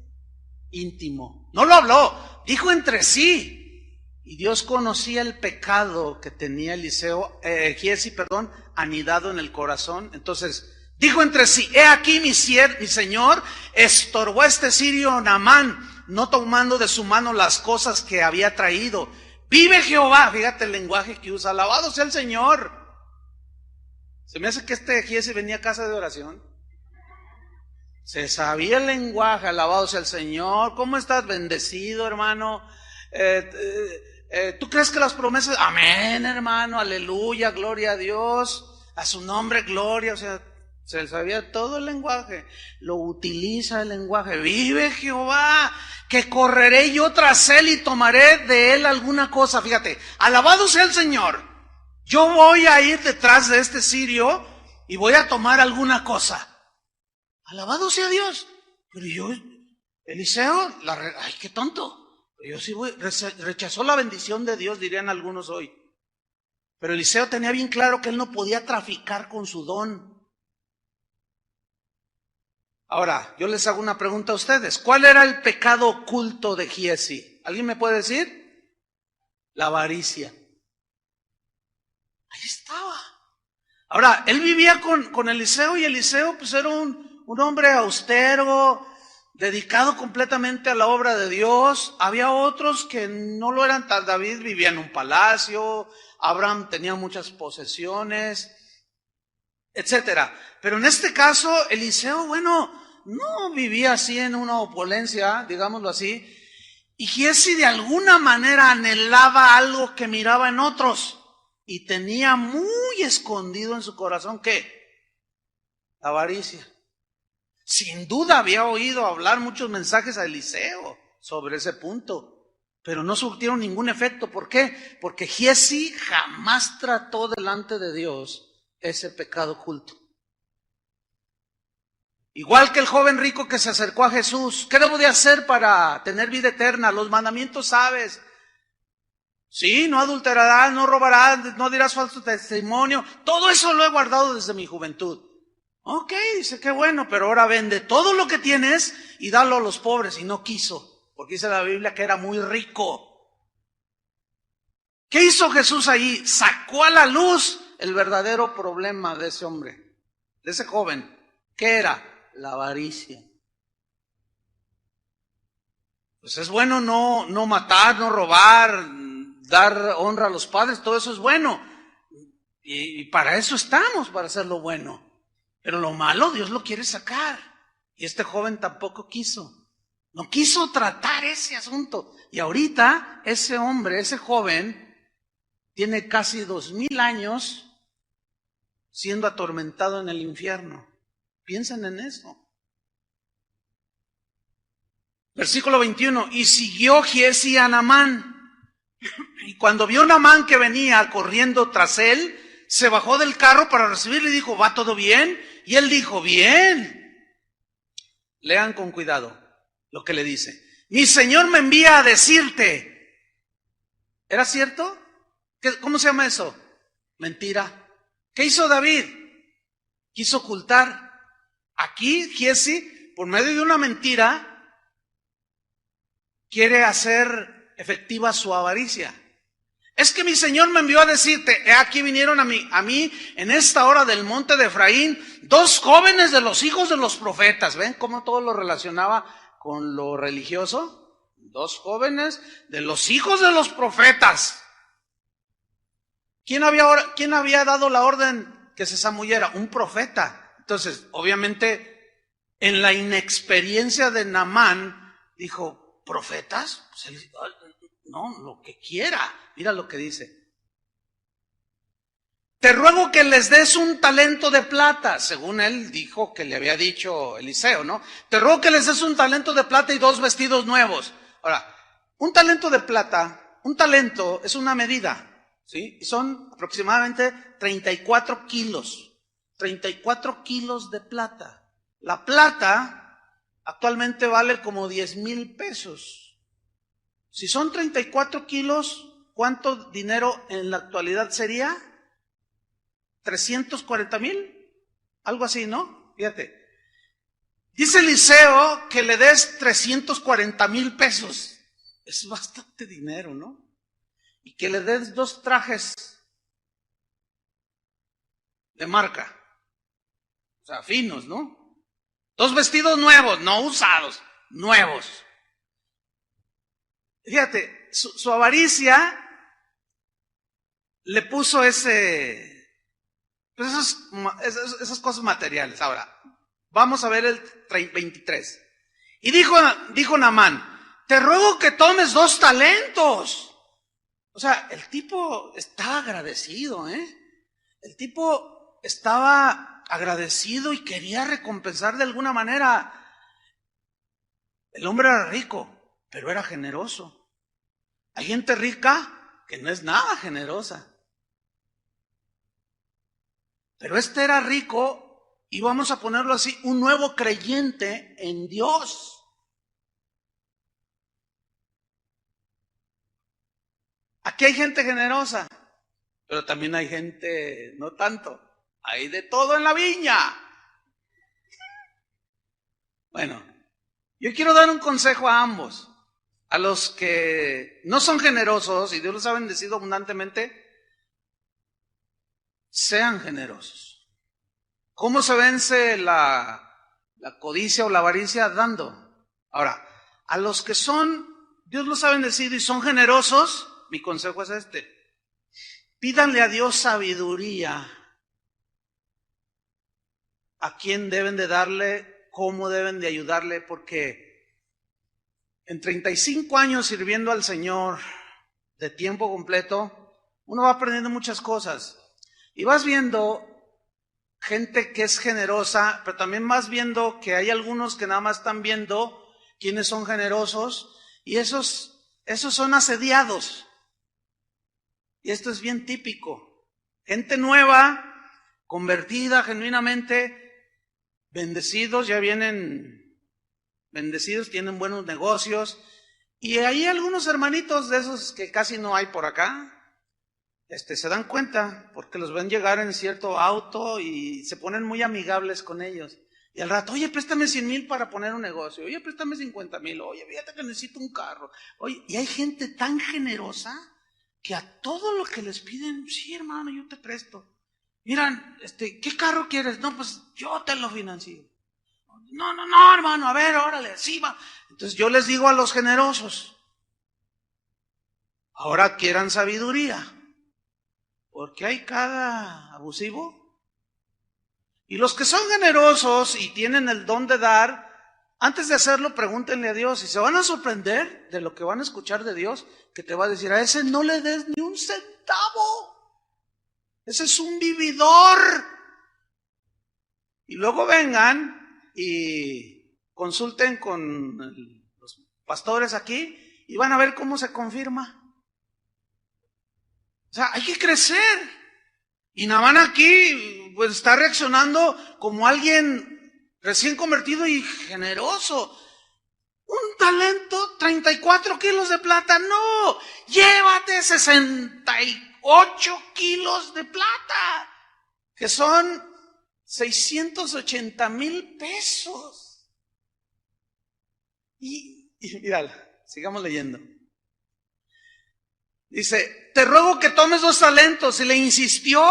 íntimo. No lo habló, dijo entre sí. Y Dios conocía el pecado que tenía Giezi, anidado en el corazón. Entonces Dijo entre sí: he aquí mi señor estorbó a este sirio Naamán, no tomando de su mano las cosas que había traído. Vive Jehová. Fíjate el lenguaje que usa: alabado sea el Señor. Se me hace que Giesi venía a casa de oración. Se sabía el lenguaje: alabado sea el Señor. ¿Cómo estás? Bendecido, hermano. ¿Tú crees que las promesas? Amén, hermano, aleluya, gloria a Dios, a su nombre, gloria. O sea, se sabía todo el lenguaje. Lo utiliza el lenguaje: vive Jehová, que correré yo tras él y tomaré de él alguna cosa. Fíjate, alabado sea el Señor. Yo voy a ir detrás de este sirio y voy a tomar alguna cosa. Alabado sea Dios. Pero yo, Eliseo, ay, qué tonto. Yo sí rechazó la bendición de Dios, dirían algunos hoy. Pero Eliseo tenía bien claro que él no podía traficar con su don. Ahora, yo les hago una pregunta a ustedes: ¿cuál era el pecado oculto de Giesi? ¿Alguien me puede decir? La avaricia. Ahí estaba. Ahora, él vivía con Eliseo, y Eliseo pues era un hombre austero, dedicado completamente a la obra de Dios. Había otros que no lo eran tal. David vivía en un palacio, Abraham tenía muchas posesiones, etcétera. Pero en este caso, Eliseo, bueno, no vivía así en una opulencia, digámoslo así. Y Giesi de alguna manera anhelaba algo que miraba en otros, y tenía muy escondido en su corazón, ¿qué? La avaricia. Sin duda había oído hablar muchos mensajes a Eliseo sobre ese punto, pero no surtieron ningún efecto. ¿Por qué? Porque Giesi jamás trató delante de Dios ese pecado oculto. Igual que el joven rico que se acercó a Jesús: ¿qué debo de hacer para tener vida eterna? Los mandamientos sabes. Sí, no adulterarás, no robarás, no dirás falso testimonio. Todo eso lo he guardado desde mi juventud. Ok, dice, qué bueno, pero ahora vende todo lo que tienes y dalo a los pobres. Y no quiso, porque dice la Biblia que era muy rico. ¿Qué hizo Jesús ahí? Sacó a la luz el verdadero problema de ese hombre, de ese joven. ¿Qué era? La avaricia. Pues es bueno no matar, no robar, dar honra a los padres, todo eso es bueno. Y para eso estamos, para hacer lo bueno. Pero lo malo Dios lo quiere sacar. Y este joven tampoco quiso. No quiso tratar ese asunto. Y ahorita ese hombre, ese joven, tiene casi 2000 años siendo atormentado en el infierno. Piensen en eso. Versículo 21. Y siguió Giesi a Naamán. Y cuando vio Naamán que venía corriendo tras él, se bajó del carro para recibirle y dijo: ¿va todo bien? Y él dijo: bien. Lean con cuidado lo que le dice: mi Señor me envía a decirte. ¿Era cierto? ¿Cómo se llama eso? Mentira. ¿Qué hizo David? Quiso ocultar. Aquí Giesi, por medio de una mentira, quiere hacer efectiva su avaricia. Es que mi Señor me envió a decirte: he aquí vinieron a mí en esta hora del monte de Efraín 2 jóvenes de los hijos de los profetas. ¿Ven cómo todo lo relacionaba con lo religioso? 2 jóvenes de los hijos de los profetas. ¿Quién había dado la orden que se zambullera? Un profeta. Entonces, obviamente, en la inexperiencia de Naamán, dijo: ¿profetas? No, lo que quiera. Mira lo que dice: te ruego que les des un talento de plata. Según él dijo que le había dicho Eliseo, ¿no? Te ruego que les des un talento de plata y 2 vestidos nuevos. Ahora, un talento de plata, un talento es una medida, ¿sí? Son aproximadamente 34 kilos. 34 kilos de plata. La plata actualmente vale como 10,000 pesos. Si son 34 kilos, ¿cuánto dinero en la actualidad sería? 340,000, algo así, ¿no? Fíjate. Dice Eliseo que le des 340,000 pesos. Es bastante dinero, ¿no? Y que le des 2 trajes de marca. O sea, finos, ¿no? 2 vestidos nuevos, no usados, nuevos. Fíjate, su avaricia le puso pues esas cosas materiales. Ahora, vamos a ver el 23. Y dijo Naamán, te ruego que tomes 2 talentos. O sea, el tipo está agradecido, El tipo estaba agradecido y quería recompensar de alguna manera. El hombre era rico, pero era generoso. Hay gente rica que no es nada generosa. Pero este era rico y vamos a ponerlo así, un nuevo creyente en Dios. Aquí hay gente generosa, pero también hay gente no tanto. Hay de todo en la viña. Bueno, yo quiero dar un consejo a ambos. A los que no son generosos y Dios los ha bendecido abundantemente, sean generosos. ¿Cómo se vence la codicia o la avaricia? Dando. Ahora, a los que Dios los ha bendecido y son generosos, mi consejo es este. Pídanle a Dios sabiduría a quién deben de darle, cómo deben de ayudarle, porque en 35 años sirviendo al Señor de tiempo completo, uno va aprendiendo muchas cosas. Y vas viendo gente que es generosa, pero también vas viendo que hay algunos que nada más están viendo quiénes son generosos, y esos son asediados. Y esto es bien típico. Gente nueva, convertida genuinamente, bendecidos, ya vienen bendecidos, tienen buenos negocios. Y hay algunos hermanitos de esos que casi no hay por acá, se dan cuenta porque los ven llegar en cierto auto y se ponen muy amigables con ellos. Y al rato, oye, préstame 100,000 para poner un negocio. Oye, préstame 50,000. Oye, fíjate que necesito un carro. Oye, y hay gente tan generosa que a todo lo que les piden, sí, hermano, yo te presto. Miran, ¿qué carro quieres? No, pues yo te lo financio. No, hermano, a ver, órale, sí va. Entonces yo les digo a los generosos, ahora quieran sabiduría, porque hay cada abusivo. Y los que son generosos y tienen el don de dar, antes de hacerlo, pregúntenle a Dios y se van a sorprender de lo que van a escuchar de Dios, que te va a decir, a ese no le des ni un centavo. Ese es un vividor. Y luego vengan y consulten con los pastores aquí y van a ver cómo se confirma. O sea, hay que crecer. Y Naamán aquí pues está reaccionando como alguien recién convertido y generoso. Un talento, 34 kilos de plata. No, llévate 68 kilos de plata, que son 680,000 pesos. Y mírala, sigamos leyendo. Dice, te ruego que tomes 2 talentos. Y le insistió.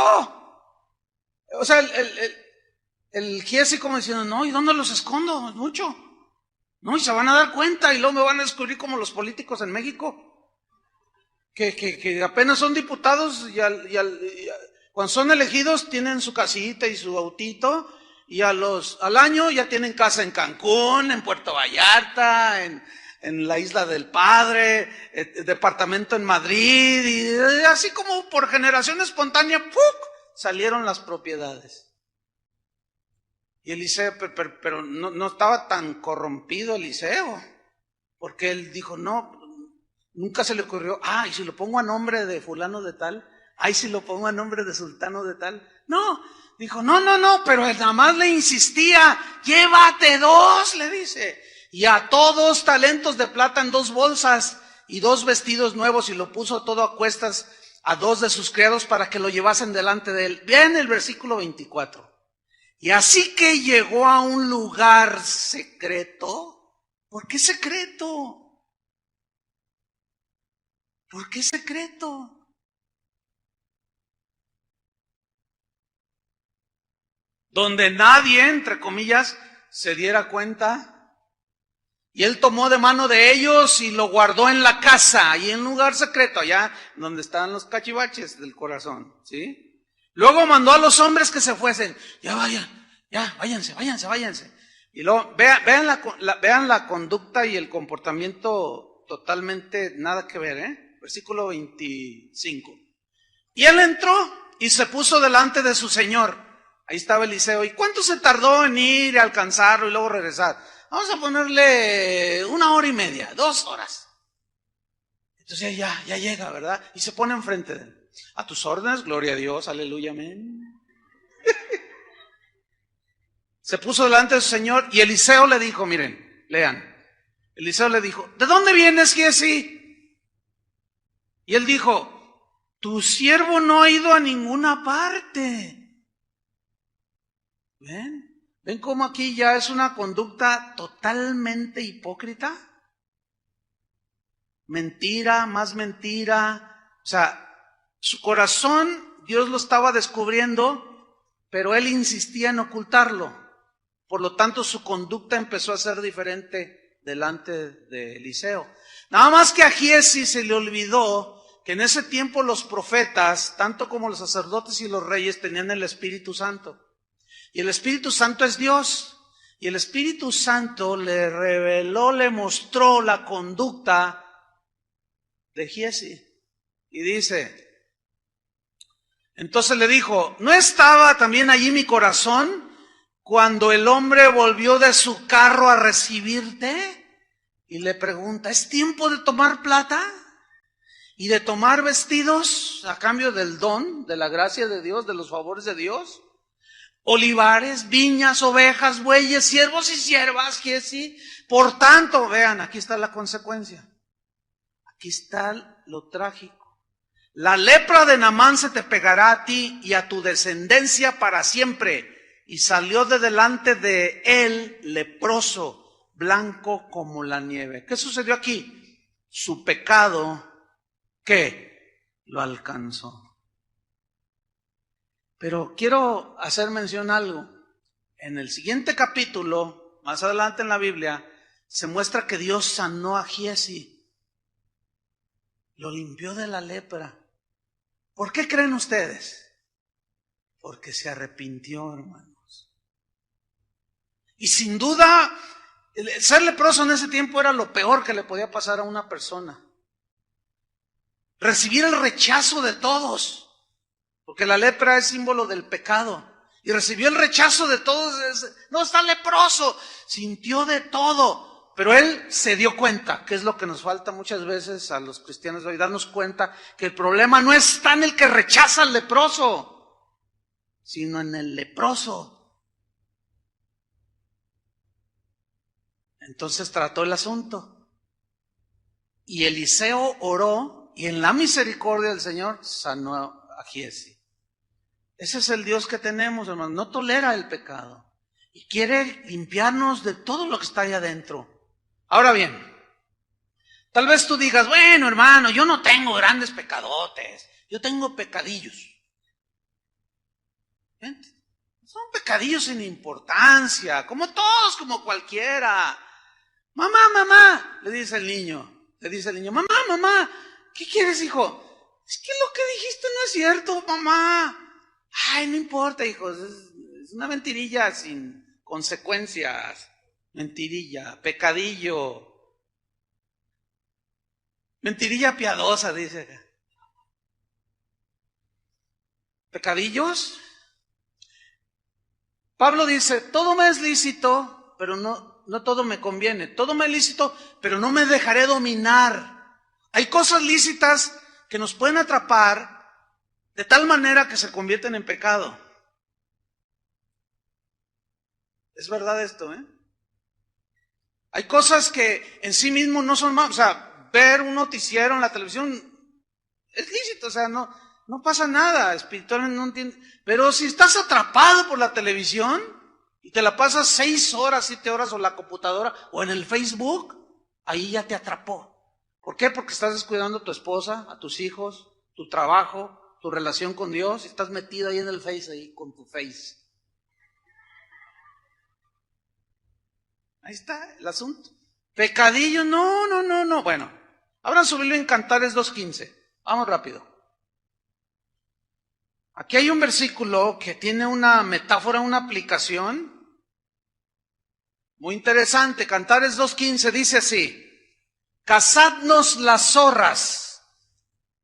O sea, el Giesi como diciendo, no, ¿y dónde los escondo? Es mucho. No, y se van a dar cuenta y luego me van a descubrir como los políticos en México. Que apenas son diputados y cuando son elegidos tienen su casita y su autito. Y al año ya tienen casa en Cancún, en Puerto Vallarta, en la Isla del Padre, departamento en Madrid, y así como por generación espontánea, ¡puc!, salieron las propiedades. Y Eliseo, pero no estaba tan corrompido Eliseo, porque él dijo, no, nunca se le ocurrió, y si lo pongo a nombre de fulano de tal, si lo pongo a nombre de sultano de tal. No, dijo, no, pero él nada más le insistía, llévate 2, le dice. Y ató 2 talentos de plata en 2 bolsas y 2 vestidos nuevos y lo puso todo a cuestas a 2 de sus criados para que lo llevasen delante de él. Vean el versículo 24. Y así que llegó a un lugar secreto. ¿Por qué secreto? ¿Por qué secreto? donde nadie, entre comillas, se diera cuenta. Y él tomó de mano de ellos y lo guardó en la casa y en un lugar secreto, allá donde están los cachivaches del corazón, ¿sí? Luego mandó a los hombres que se fuesen. Ya vayan, ya, váyanse. Y luego, vean la conducta y el comportamiento totalmente nada que ver, Versículo 25. Y él entró y se puso delante de su señor. Ahí estaba Eliseo. ¿Y cuánto se tardó en ir y alcanzarlo y luego regresar? Vamos a ponerle 1 hora y media, 2 horas. Entonces ya llega, ¿verdad? Y se pone enfrente de él. A tus órdenes, gloria a Dios, aleluya, amén. Se puso delante de su señor y Eliseo le dijo, miren, lean. Eliseo le dijo, ¿de dónde vienes, Giezi? Y él dijo, tu siervo no ha ido a ninguna parte. ¿Ven? ¿Ven cómo aquí ya es una conducta totalmente hipócrita? Mentira, más mentira. O sea, su corazón Dios lo estaba descubriendo, pero él insistía en ocultarlo. Por lo tanto, su conducta empezó a ser diferente delante de Eliseo. Nada más que a Giezi se le olvidó que en ese tiempo los profetas, tanto como los sacerdotes y los reyes, tenían el Espíritu Santo. Y el Espíritu Santo es Dios. Y el Espíritu Santo le reveló, le mostró la conducta de Giezi. Y dice, entonces le dijo, ¿no estaba también allí mi corazón cuando el hombre volvió de su carro a recibirte? Y le pregunta, ¿es tiempo de tomar plata y de tomar vestidos a cambio del don, de la gracia de Dios, de los favores de Dios? Olivares, viñas, ovejas, bueyes, siervos y siervas, Giezi. Por tanto, vean, aquí está la consecuencia. Aquí está lo trágico. La lepra de Naamán se te pegará a ti y a tu descendencia para siempre. Y salió de delante de él leproso, blanco como la nieve. ¿Qué sucedió aquí? Su pecado, ¿qué? Lo alcanzó. Pero quiero hacer mención a algo. En el siguiente capítulo, más adelante en la Biblia, se muestra que Dios sanó a Giezi. Lo limpió de la lepra. ¿Por qué creen ustedes? Porque se arrepintió, hermanos. Y sin duda, ser leproso en ese tiempo era lo peor que le podía pasar a una persona. Recibir el rechazo de todos. Porque la lepra es símbolo del pecado. Y recibió el rechazo de todos. No, está leproso. Sintió de todo. Pero él se dio cuenta, que es lo que nos falta muchas veces a los cristianos hoy, darnos cuenta que el problema no está en el que rechaza al leproso, sino en el leproso. Entonces trató el asunto. Y Eliseo oró y en la misericordia del Señor sanó a Giezi. Ese es el Dios que tenemos, hermanos. No tolera el pecado y quiere limpiarnos de todo lo que está ahí adentro. Ahora bien, tal vez tú digas, bueno, hermano, yo no tengo grandes pecadotes, yo tengo pecadillos. ¿Ven? Son pecadillos sin importancia, como todos, como cualquiera. Mamá, le dice el niño, mamá, ¿qué quieres, hijo? Es que lo que dijiste no es cierto, mamá. Ay, no importa, hijos, es una mentirilla sin consecuencias. Mentirilla, pecadillo. Mentirilla piadosa, dice acá. ¿Pecadillos? Pablo dice, todo me es lícito, pero no todo me conviene. Todo me es lícito, pero no me dejaré dominar. Hay cosas lícitas que nos pueden atrapar de tal manera que se convierten en pecado. Es verdad esto, ¿eh? Hay cosas que en sí mismo no son malas. O sea, ver un noticiero en la televisión es lícito, o sea, no pasa nada, espiritualmente no entiendo. Pero si estás atrapado por la televisión y te la pasas 6 horas, 7 horas o la computadora o en el Facebook, ahí ya te atrapó. ¿Por qué? Porque estás descuidando a tu esposa, a tus hijos, tu trabajo, tu relación con Dios, y estás metido ahí en el Face, ahí con tu Face. Ahí está el asunto. Pecadillo, no. Bueno, abran su Biblia en Cantares 2:15. Vamos rápido. Aquí hay un versículo que tiene una metáfora, una aplicación muy interesante. Cantares 2:15 dice así: cazadnos las zorras.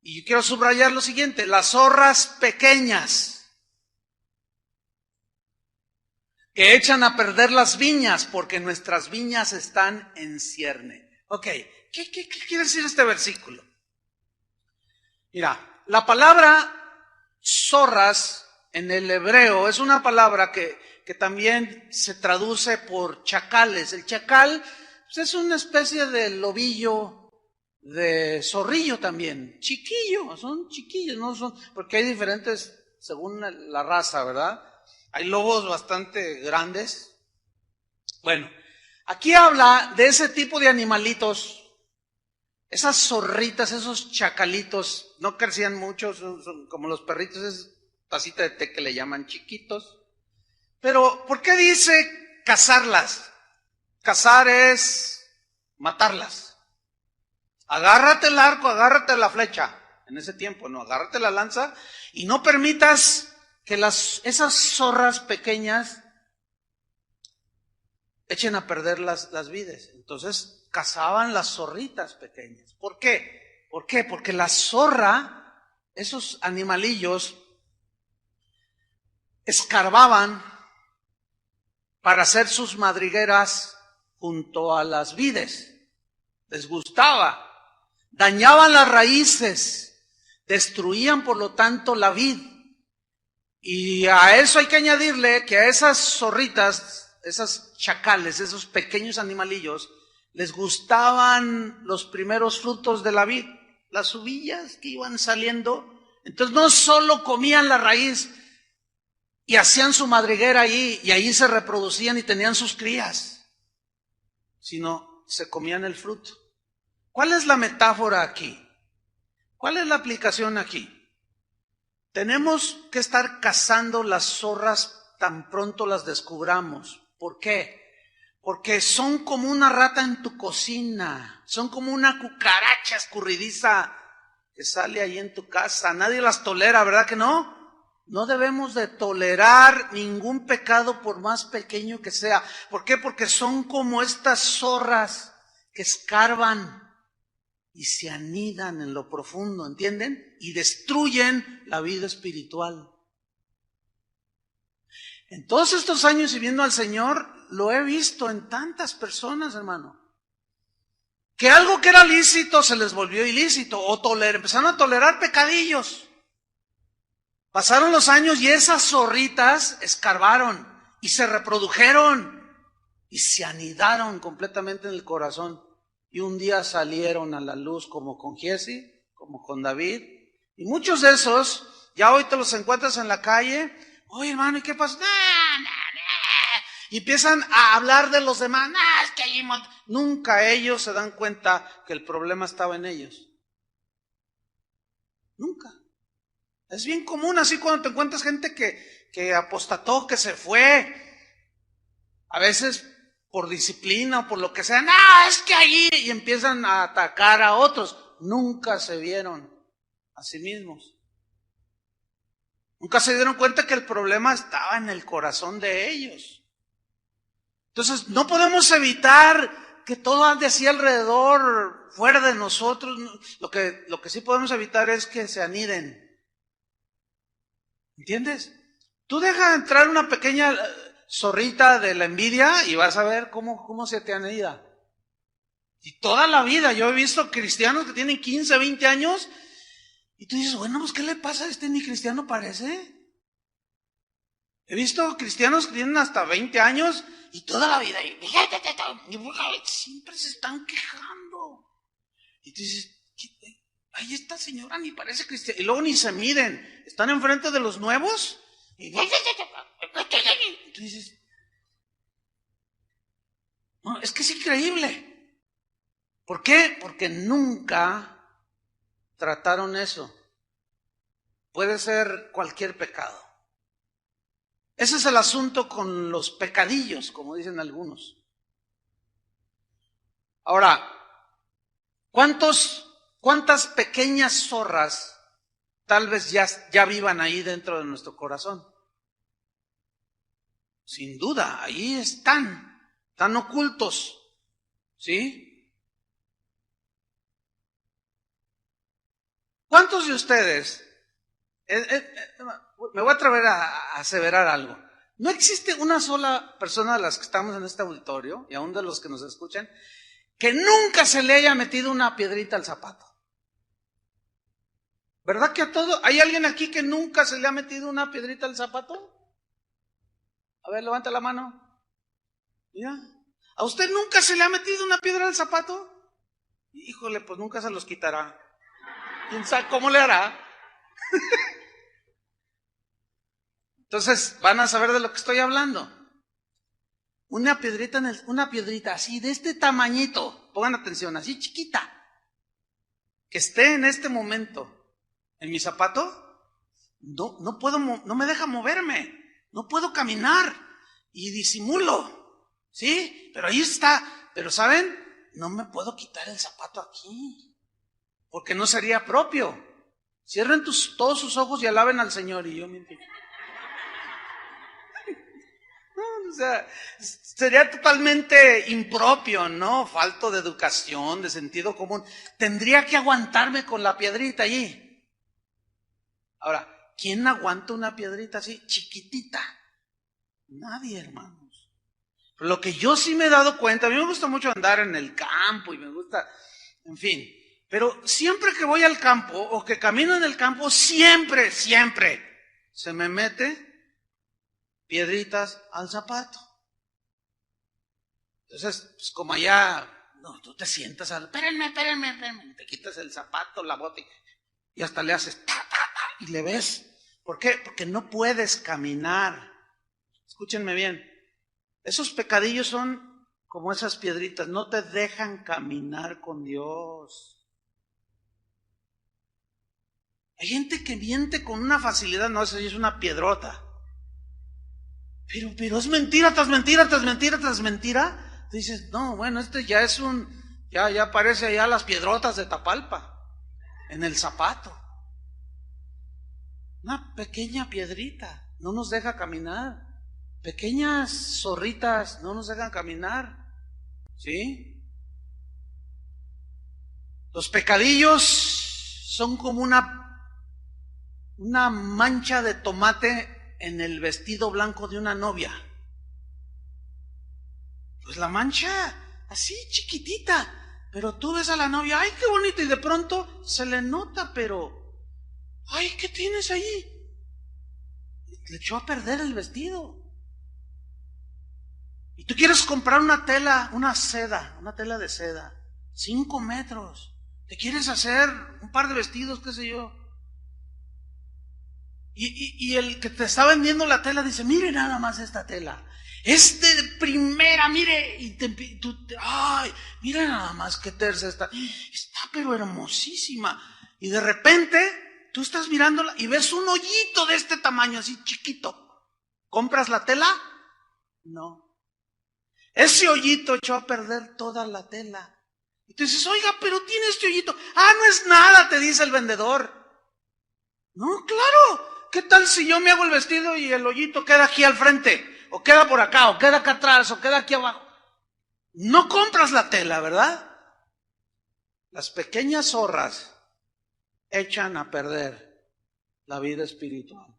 Y yo quiero subrayar lo siguiente: las zorras pequeñas que echan a perder las viñas, porque nuestras viñas están en cierne. Ok, ¿qué quiere decir este versículo? Mira, la palabra zorras en el hebreo es una palabra que también se traduce por chacales. El chacal pues, es una especie de lobillo, de zorrillo también, chiquillo, son chiquillos, no son, porque hay diferentes según la raza, ¿verdad? Hay lobos bastante grandes. Bueno, aquí habla de ese tipo de animalitos. Esas zorritas, esos chacalitos, no crecían mucho, son como los perritos, es tacita de té que le llaman chiquitos. Pero, ¿por qué dice cazarlas? Cazar es matarlas. Agárrate el arco, agárrate la flecha. En ese tiempo, no, agárrate la lanza y no permitas que esas zorras pequeñas echen a perder las vides. Entonces, cazaban las zorritas pequeñas. ¿Por qué? ¿Por qué? Porque la zorra, esos animalillos, escarbaban para hacer sus madrigueras junto a las vides. Les gustaba. Dañaban las raíces, destruían por lo tanto la vid. Y a eso hay que añadirle que a esas zorritas, esas chacales, esos pequeños animalillos, les gustaban los primeros frutos de la vid, las uvillas que iban saliendo. Entonces no solo comían la raíz y hacían su madriguera ahí y ahí se reproducían y tenían sus crías, sino se comían el fruto. ¿Cuál es la metáfora aquí? ¿Cuál es la aplicación aquí? Tenemos que estar cazando las zorras tan pronto las descubramos. ¿Por qué? Porque son como una rata en tu cocina, son como una cucaracha escurridiza que sale ahí en tu casa. Nadie las tolera, ¿verdad que no? No debemos de tolerar ningún pecado por más pequeño que sea. ¿Por qué? Porque son como estas zorras que escarban y se anidan en lo profundo, ¿entienden? Y destruyen la vida espiritual. En todos estos años sirviendo al Señor, lo he visto en tantas personas, hermano, que algo que era lícito se les volvió ilícito, o empezaron a tolerar pecadillos. Pasaron los años y esas zorritas escarbaron y se reprodujeron y se anidaron completamente en el corazón. Y un día salieron a la luz como con Giesi, como con David. Y muchos de esos, ya hoy te los encuentras en la calle. Oye, hermano, ¿y qué pasa? Y empiezan a hablar de los demás. Es que allí nunca ellos se dan cuenta que el problema estaba en ellos. Nunca. Es bien común así cuando te encuentras gente que apostató, que se fue. A veces por disciplina o por lo que sea. Es que allí. Y empiezan a atacar a otros. Nunca se vieron a sí mismos. Nunca se dieron cuenta que el problema estaba en el corazón de ellos. Entonces, no podemos evitar que todo ande así alrededor, fuera de nosotros. Lo que sí podemos evitar es que se aniden. ¿Entiendes? Tú deja entrar una pequeña zorrita de la envidia y vas a ver cómo se te anida. Y toda la vida, yo he visto cristianos que tienen 15, 20 años y tú dices, bueno, pues ¿qué le pasa a este? Ni cristiano parece. He visto cristianos que tienen hasta 20 años y toda la vida siempre se están quejando. Y tú dices, ay, esta señora ni parece cristiana. Y luego ni se miden. Están enfrente de los nuevos. Y tú dices, no, es que es increíble. ¿Por qué? Porque nunca trataron eso. Puede ser cualquier pecado. Ese es el asunto con los pecadillos, como dicen algunos. Ahora, ¿cuántas pequeñas zorras tal vez ya vivan ahí dentro de nuestro corazón? Sin duda, ahí están ocultos, ¿sí? ¿Cuántos de ustedes, me voy a atrever a aseverar algo, no existe una sola persona de las que estamos en este auditorio, y aún de los que nos escuchan, que nunca se le haya metido una piedrita al zapato? ¿Verdad que a todo? ¿Hay alguien aquí que nunca se le ha metido una piedrita al zapato? A ver, levanta la mano. Mira, ¿a usted nunca se le ha metido una piedra al zapato? Híjole, pues nunca se los quitará. ¿Quién sabe cómo le hará? Entonces, van a saber de lo que estoy hablando. Una piedrita así, de este tamañito, pongan atención, así chiquita, que esté en este momento en mi zapato, no puedo, no me deja moverme. No puedo caminar y disimulo, ¿sí? Pero ahí está. Pero ¿saben? No me puedo quitar el zapato aquí, porque no sería propio. Cierren todos sus ojos y alaben al Señor. Y yo me entiendo. O sea, sería totalmente impropio, ¿no? Falto de educación, de sentido común. Tendría que aguantarme con la piedrita allí. Ahora, ¿quién aguanta una piedrita así, chiquitita? Nadie, hermanos. Pero lo que yo sí me he dado cuenta, a mí me gusta mucho andar en el campo y me gusta, en fin. Pero siempre que voy al campo o que camino en el campo, siempre se me mete piedritas al zapato. Entonces, pues como allá, no, tú te sientas, espérenme, te quitas el zapato, la bota y hasta le haces y le ves. ¿Por qué? Porque no puedes caminar. Escúchenme bien. Esos pecadillos son como esas piedritas, no te dejan caminar con Dios. Hay gente que miente con una facilidad, no, eso es una piedrota. Pero es mentira tras mentira tras mentira tras mentira. Tú dices, no, bueno, ya es ya parece allá las piedrotas de Tapalpa, en el zapato. Una pequeña piedrita no nos deja caminar. Pequeñas zorritas no nos dejan caminar. ¿Sí? Los pecadillos son como una mancha de tomate en el vestido blanco de una novia. Pues la mancha así chiquitita, pero tú ves a la novia, ay, qué bonito, y de pronto se le nota, pero ay, ¿qué tienes ahí? Le echó a perder el vestido. Y tú quieres comprar una tela de seda, 5 metros. Te quieres hacer un par de vestidos, qué sé yo. Y el que te está vendiendo la tela dice, mire nada más esta tela. Es de primera, mire. Y ay, mire nada más qué tersa está. Está pero hermosísima. Y de repente tú estás mirándola y ves un hoyito de este tamaño, así chiquito. ¿Compras la tela? No. Ese hoyito echó a perder toda la tela. Y tú dices, oiga, pero tiene este hoyito. Ah, no es nada, te dice el vendedor. No, claro. ¿Qué tal si yo me hago el vestido y el hoyito queda aquí al frente? O queda por acá, o queda acá atrás, o queda aquí abajo. No compras la tela, ¿verdad? Las pequeñas zorras echan a perder la vida espiritual,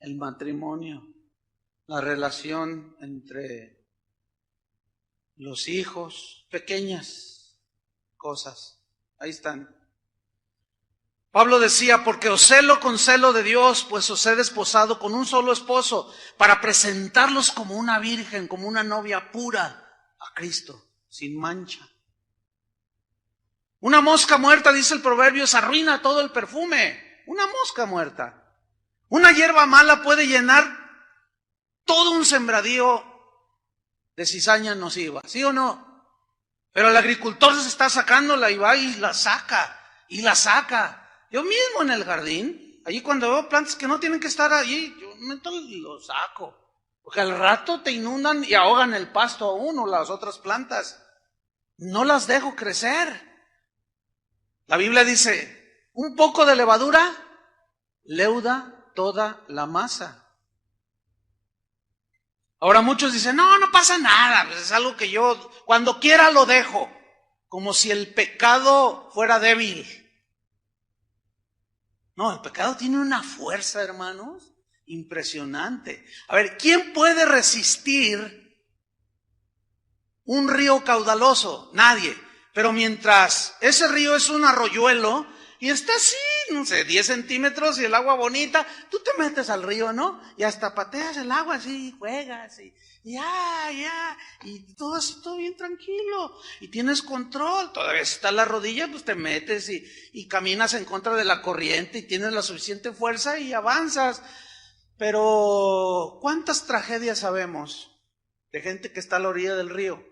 el matrimonio, la relación entre los hijos, pequeñas cosas. Ahí están. Pablo decía, porque os celo con celo de Dios, pues os he desposado con un solo esposo, para presentarlos como una virgen, como una novia pura a Cristo, sin mancha. Una mosca muerta, dice el proverbio, se arruina todo el perfume. Una mosca muerta. Una hierba mala puede llenar todo un sembradío de cizaña nociva, ¿sí o no? Pero el agricultor se está sacándola y va y la saca, y la saca. Yo mismo en el jardín, allí cuando veo plantas que no tienen que estar allí, yo meto y lo saco. Porque al rato te inundan y ahogan el pasto a uno, las otras plantas. no las dejo crecer. La Biblia dice, un poco de levadura leuda toda la masa. Ahora muchos dicen, no pasa nada, pues es algo que yo cuando quiera lo dejo, como si el pecado fuera débil. No, el pecado tiene una fuerza, hermanos, impresionante. A ver, ¿quién puede resistir un río caudaloso? Nadie. Pero mientras ese río es un arroyuelo y está así, no sé, 10 centímetros y el agua bonita, tú te metes al río, ¿no? Y hasta pateas el agua así, juegas y y todo bien tranquilo. Y tienes control, todavía si está la rodilla, pues te metes y caminas en contra de la corriente y tienes la suficiente fuerza y avanzas. Pero, ¿cuántas tragedias sabemos de gente que está a la orilla del río?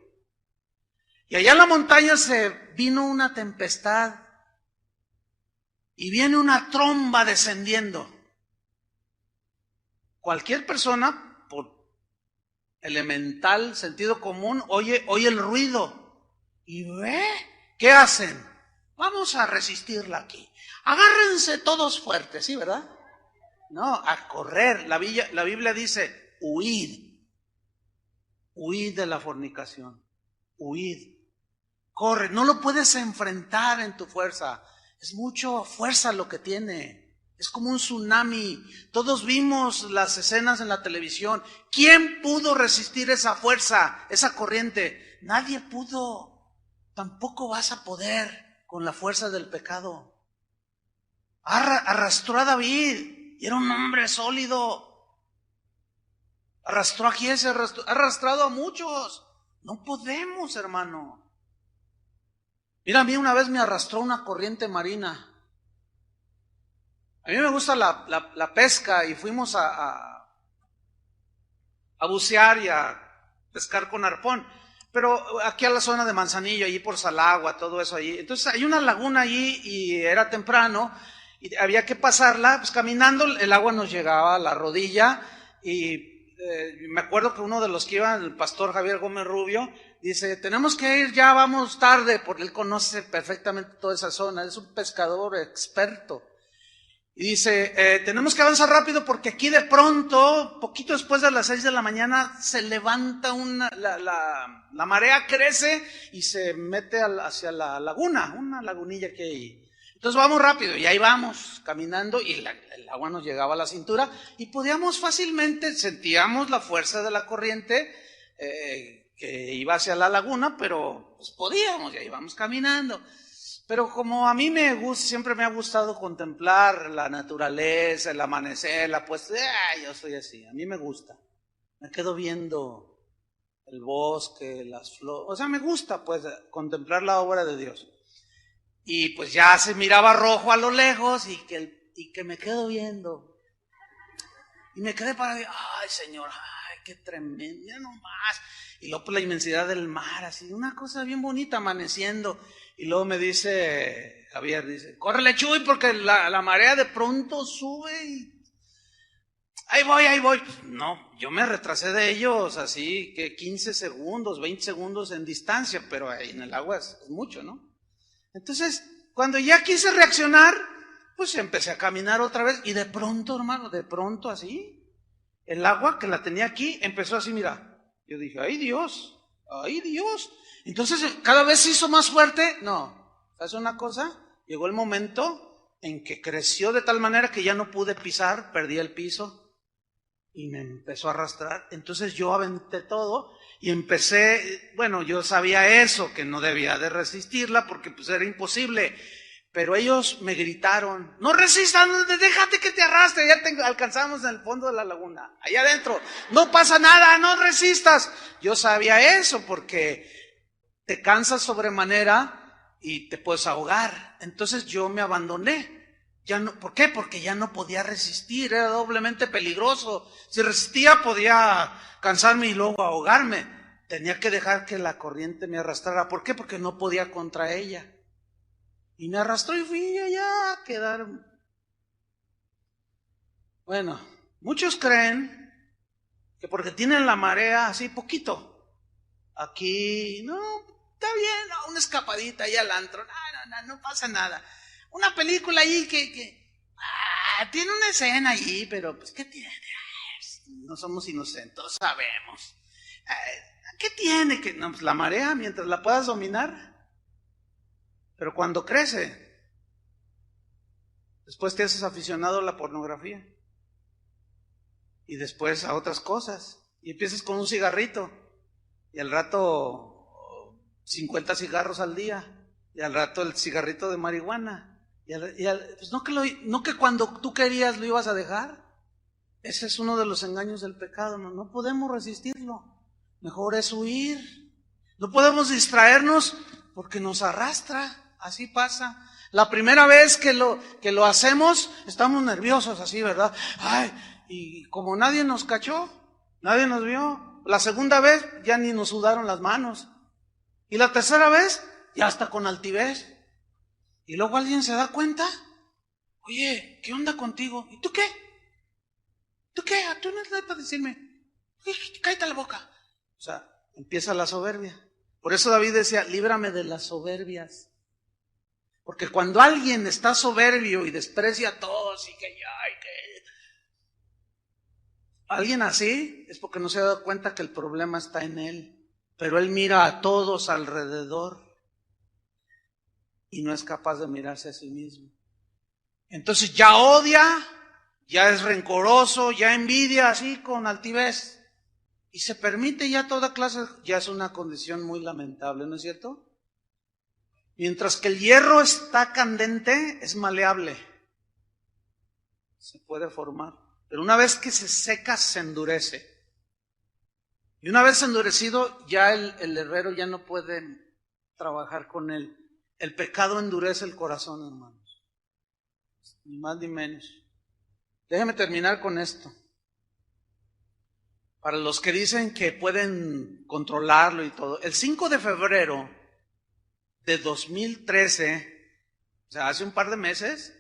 Y allá en la montaña se vino una tempestad y viene una tromba descendiendo. Cualquier persona, por elemental sentido común, oye el ruido y ve, ¿qué hacen? Vamos a resistirla aquí. Agárrense todos fuertes, ¿sí, verdad? No, a correr. La Biblia dice, huid de la fornicación, huid. Corre, no lo puedes enfrentar en tu fuerza. Es mucha fuerza lo que tiene. Es como un tsunami. Todos vimos las escenas en la televisión. ¿Quién pudo resistir esa fuerza, esa corriente? Nadie pudo. Tampoco vas a poder con la fuerza del pecado. Arrastró a David y era un hombre sólido. Arrastró a Giese, ha arrastrado a muchos. No podemos, hermano. Mira, a mí una vez me arrastró una corriente marina. A mí me gusta la pesca y fuimos a bucear y a pescar con arpón. Pero aquí a la zona de Manzanillo, allí por Salagua, todo eso allí. Entonces hay una laguna allí y era temprano y había que pasarla, pues caminando el agua nos llegaba a la rodilla y me acuerdo que uno de los que iban, el pastor Javier Gómez Rubio, dice, tenemos que ir, ya vamos tarde, porque él conoce perfectamente toda esa zona, es un pescador experto. Y dice, tenemos que avanzar rápido porque aquí de pronto, poquito después de las 6 de la mañana, se levanta la marea crece y se mete hacia la laguna, una lagunilla que hay ahí. Entonces vamos rápido y ahí vamos caminando y el agua nos llegaba a la cintura y podíamos fácilmente, sentíamos la fuerza de la corriente que iba hacia la laguna, pero pues podíamos y ahí vamos caminando. Pero como a mí siempre me ha gustado contemplar la naturaleza, el amanecer, la puesta, yo soy así, a mí me gusta. Me quedo viendo el bosque, las flores, o sea, me gusta pues contemplar la obra de Dios. Y pues ya se miraba rojo a lo lejos y que me quedo viendo. Y me quedé para ver, ay Señor, ay qué tremendo, ya no más. Y luego por la inmensidad del mar, así, una cosa bien bonita amaneciendo. Y luego me dice Javier, dice, córrele Chuy porque la marea de pronto sube y ahí voy. No, yo me retrasé de ellos así que 15 segundos, 20 segundos en distancia, pero ahí en el agua es mucho, ¿no? Entonces, cuando ya quise reaccionar, pues empecé a caminar otra vez y de pronto, hermano, de pronto así, el agua que la tenía aquí empezó así, mira. Yo dije, ¡ay Dios! Entonces, cada vez se hizo más fuerte. No, ¿sabes una cosa? Llegó el momento en que creció de tal manera que ya no pude pisar, perdí el piso y me empezó a arrastrar. Entonces yo aventé todo y empecé, bueno, yo sabía eso, que no debía de resistirla porque pues era imposible. Pero ellos me gritaron, no resistas, déjate que te arrastre, ya te alcanzamos en el fondo de la laguna, allá adentro, no pasa nada, no resistas. Yo sabía eso porque te cansas sobremanera y te puedes ahogar. Entonces yo me abandoné. ¿Por qué? Porque ya no podía resistir, era doblemente peligroso. Si resistía podía cansarme y luego ahogarme. Tenía que dejar que la corriente me arrastrara. ¿Por qué? Porque no podía contra ella. Y me arrastró y fui allá a quedar. Bueno, muchos creen que porque tienen la marea así poquito, aquí, no, está bien, no, una escapadita ahí al antro, no pasa nada. Una película ahí que tiene una escena ahí, pero pues ¿qué tiene? No somos inocentes, sabemos. ¿Qué tiene? Que no, pues la marea, mientras la puedas dominar. Pero cuando crece, después te haces aficionado a la pornografía. Y después a otras cosas. Y empiezas con un cigarrito. Y al rato 50 cigarros al día. Y al rato el cigarrito de marihuana. Pues no que cuando tú querías lo ibas a dejar. Ese es uno de los engaños del pecado. No podemos resistirlo. Mejor es huir. No podemos distraernos porque nos arrastra. Así pasa. La primera vez que lo hacemos, estamos nerviosos así, ¿verdad? Y como nadie nos cachó, nadie nos vio. La segunda vez ya ni nos sudaron las manos. Y la tercera vez, ya está con altivez. Y luego alguien se da cuenta. Oye, ¿qué onda contigo? ¿Y tú qué? ¿Tú qué? Tú no estás para decirme. Cállate la boca. O sea, empieza la soberbia. Por eso David decía, líbrame de las soberbias. Porque cuando alguien está soberbio y desprecia a todos y que alguien así es porque no se ha dado cuenta que el problema está en él. Pero él mira a todos alrededor y no es capaz de mirarse a sí mismo. Entonces ya odia, ya es rencoroso, ya envidia así con altivez. Y se permite ya toda clase, ya es una condición muy lamentable, ¿no es cierto? Mientras que el hierro está candente, es maleable. Se puede formar. Pero una vez que se seca, se endurece. Y una vez endurecido, ya el herrero ya no puede trabajar con él. El pecado endurece el corazón, hermanos. Ni más ni menos. Déjeme terminar con esto. Para los que dicen que pueden controlarlo y todo. El 5 de febrero de 2013, o sea, hace un par de meses,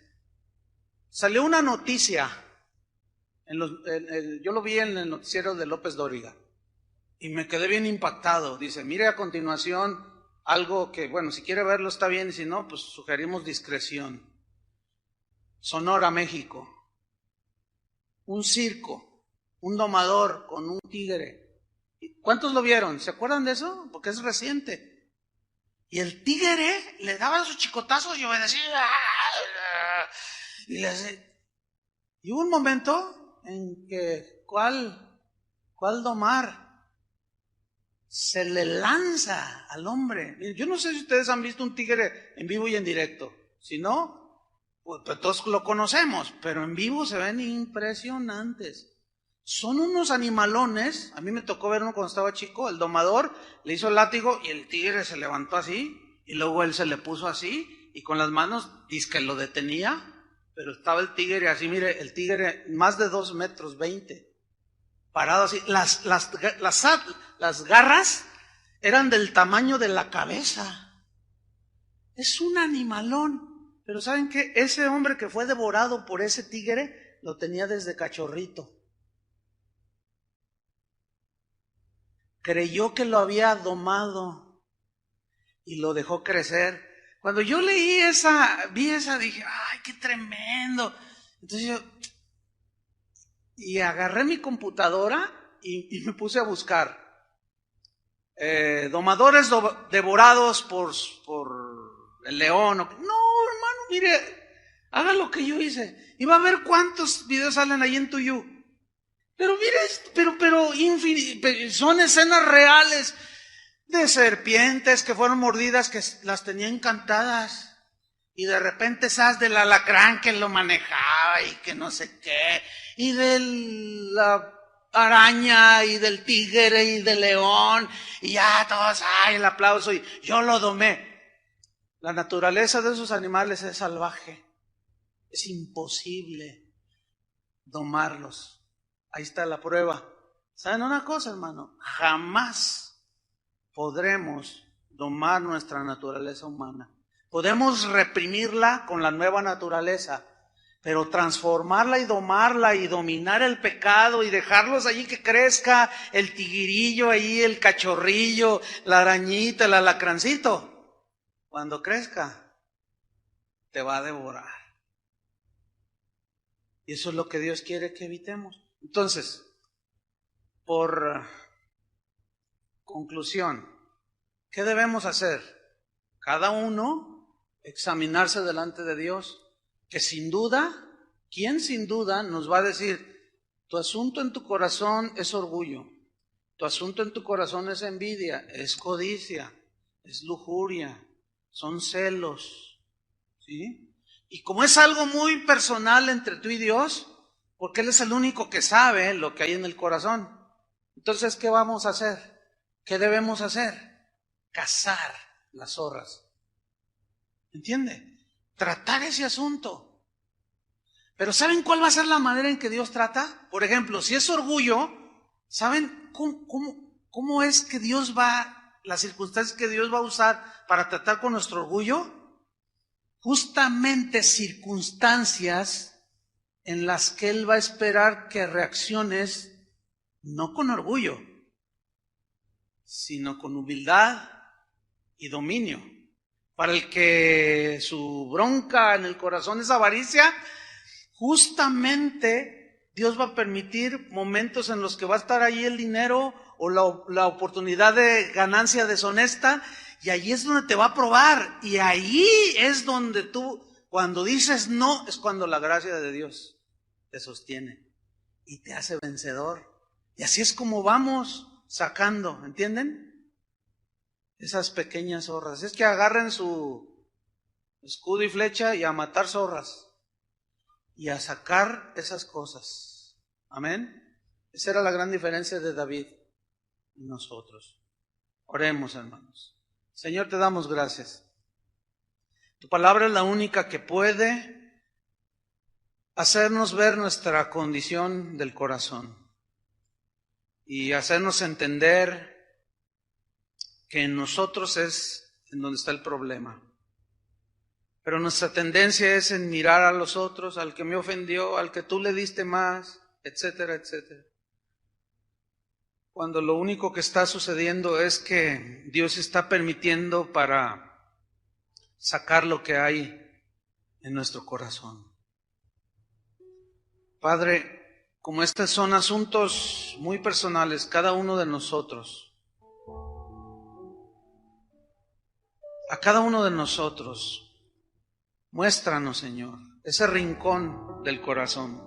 salió una noticia. Yo lo vi en el noticiero de López Dóriga y me quedé bien impactado. Dice, mire a continuación algo que, bueno, si quiere verlo está bien y si no, pues sugerimos discreción. Sonora, México. Un circo, un domador con un tigre. ¿Cuántos lo vieron? ¿Se acuerdan de eso? Porque es reciente. Y el tigre le daba sus chicotazos y obedecía. Y hubo un momento en que, ¿cuál domar? Se le lanza al hombre. Yo no sé si ustedes han visto un tigre en vivo y en directo. Si no, pues todos lo conocemos, pero en vivo se ven impresionantes. Son unos animalones. A mí me tocó ver uno cuando estaba chico. El domador le hizo el látigo y el tigre se levantó así. Y luego él se le puso así. Y con las manos, dizque lo detenía. Pero estaba el tigre así, mire, el tigre más de 2 metros 20. Parado así. Las garras eran del tamaño de la cabeza. Es un animalón. Pero ¿saben qué? Ese hombre que fue devorado por ese tigre, lo tenía desde cachorrito. Creyó que lo había domado y lo dejó crecer. Cuando yo vi esa, dije, ¡ay, qué tremendo! Entonces y agarré mi computadora y me puse a buscar. Domadores devorados por el león. No, hermano, mire, haga lo que yo hice. Y va a ver cuántos videos salen ahí en Tuyú. Pero mire, son escenas reales de serpientes que fueron mordidas, que las tenía encantadas. Y de repente esas del alacrán que lo manejaba y que no sé qué. Y de la araña y del tigre y del león. Y ya todos, el aplauso y yo lo domé. La naturaleza de esos animales es salvaje. Es imposible domarlos. Ahí está la prueba. ¿Saben una cosa, hermano? Jamás podremos domar nuestra naturaleza humana. Podemos reprimirla con la nueva naturaleza, pero transformarla y domarla y dominar el pecado y dejarlos allí que crezca el tiguirillo ahí, el cachorrillo, la arañita, el alacrancito, cuando crezca, te va a devorar. Y eso es lo que Dios quiere que evitemos. Entonces, por conclusión, ¿qué debemos hacer? Cada uno examinarse delante de Dios, que sin duda, ¿quién sin duda nos va a decir, tu asunto en tu corazón es orgullo, tu asunto en tu corazón es envidia, es codicia, es lujuria, son celos, ¿sí? Y como es algo muy personal entre tú y Dios, porque Él es el único que sabe lo que hay en el corazón, entonces, ¿qué vamos a hacer? ¿Qué debemos hacer? Cazar las zorras. ¿Entiende? Tratar ese asunto. Pero ¿saben cuál va a ser la manera en que Dios trata? Por ejemplo, si es orgullo, ¿saben cómo es que Dios las circunstancias que Dios va a usar para tratar con nuestro orgullo? Justamente circunstancias en las que Él va a esperar que reacciones no con orgullo, sino con humildad y dominio. Para el que su bronca en el corazón es avaricia, justamente Dios va a permitir momentos en los que va a estar ahí el dinero o la oportunidad de ganancia deshonesta, y ahí es donde te va a probar, y ahí es donde tú, cuando dices no, es cuando la gracia de Dios te sostiene y te hace vencedor. Y así es como vamos sacando, ¿entienden? Esas pequeñas zorras. Es que agarren su escudo y flecha y a matar zorras y a sacar esas cosas. Amén. Esa era la gran diferencia de David y nosotros. Oremos, hermanos. Señor, te damos gracias. Tu palabra es la única que puede hacernos ver nuestra condición del corazón y hacernos entender que en nosotros es en donde está el problema. Pero nuestra tendencia es en mirar a los otros, al que me ofendió, al que tú le diste más, etcétera, etcétera. Cuando lo único que está sucediendo es que Dios está permitiendo para sacar lo que hay en nuestro corazón. Padre, como estos son asuntos muy personales, cada uno de nosotros, a cada uno de nosotros, muéstranos, Señor, ese rincón del corazón,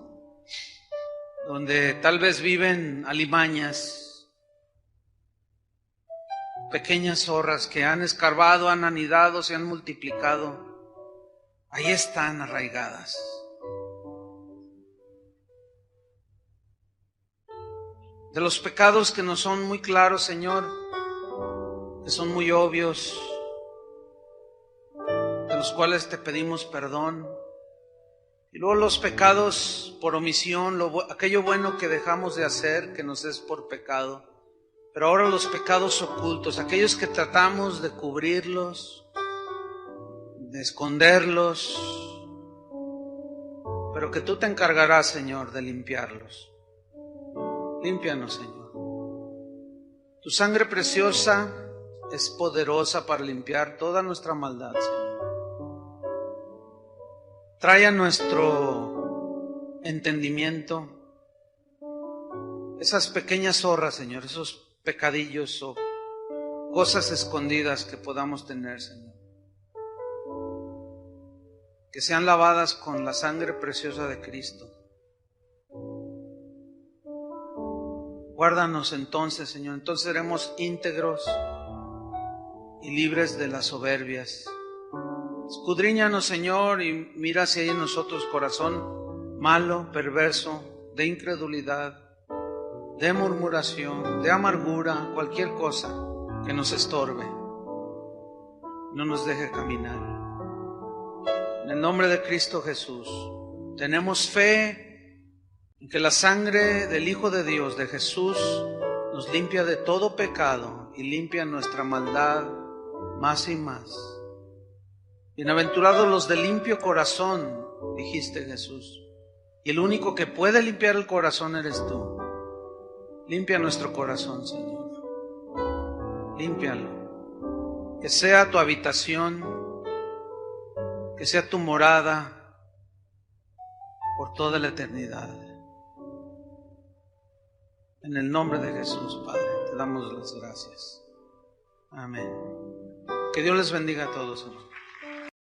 donde tal vez viven alimañas, pequeñas zorras que han escarbado, han anidado, se han multiplicado. Ahí están arraigadas. De los pecados que nos son muy claros, Señor, que son muy obvios, de los cuales te pedimos perdón. Y luego los pecados por omisión, aquello bueno que dejamos de hacer, que nos es por pecado. Pero ahora los pecados ocultos, aquellos que tratamos de cubrirlos, de esconderlos, pero que tú te encargarás, Señor, de limpiarlos. Límpianos, Señor. Tu sangre preciosa es poderosa para limpiar toda nuestra maldad, Señor. Trae a nuestro entendimiento esas pequeñas zorras, Señor, esos pecadillos o cosas escondidas que podamos tener, Señor. Que sean lavadas con la sangre preciosa de Cristo. Guárdanos entonces, Señor, entonces seremos íntegros y libres de las soberbias. Escudriñanos, Señor, y mira si hay en nosotros corazón malo, perverso, de incredulidad, de murmuración, de amargura, cualquier cosa que nos estorbe, no nos deje caminar. En el nombre de Cristo Jesús, tenemos fe en que la sangre del Hijo de Dios, de Jesús, nos limpia de todo pecado y limpia nuestra maldad más y más. Bienaventurados los de limpio corazón, dijiste, Jesús. Y el único que puede limpiar el corazón eres tú. Limpia nuestro corazón, Señor. Límpialo. Que sea tu habitación, que sea tu morada por toda la eternidad. En el nombre de Jesús, Padre, te damos las gracias. Amén. Que Dios les bendiga a todos, hermanos.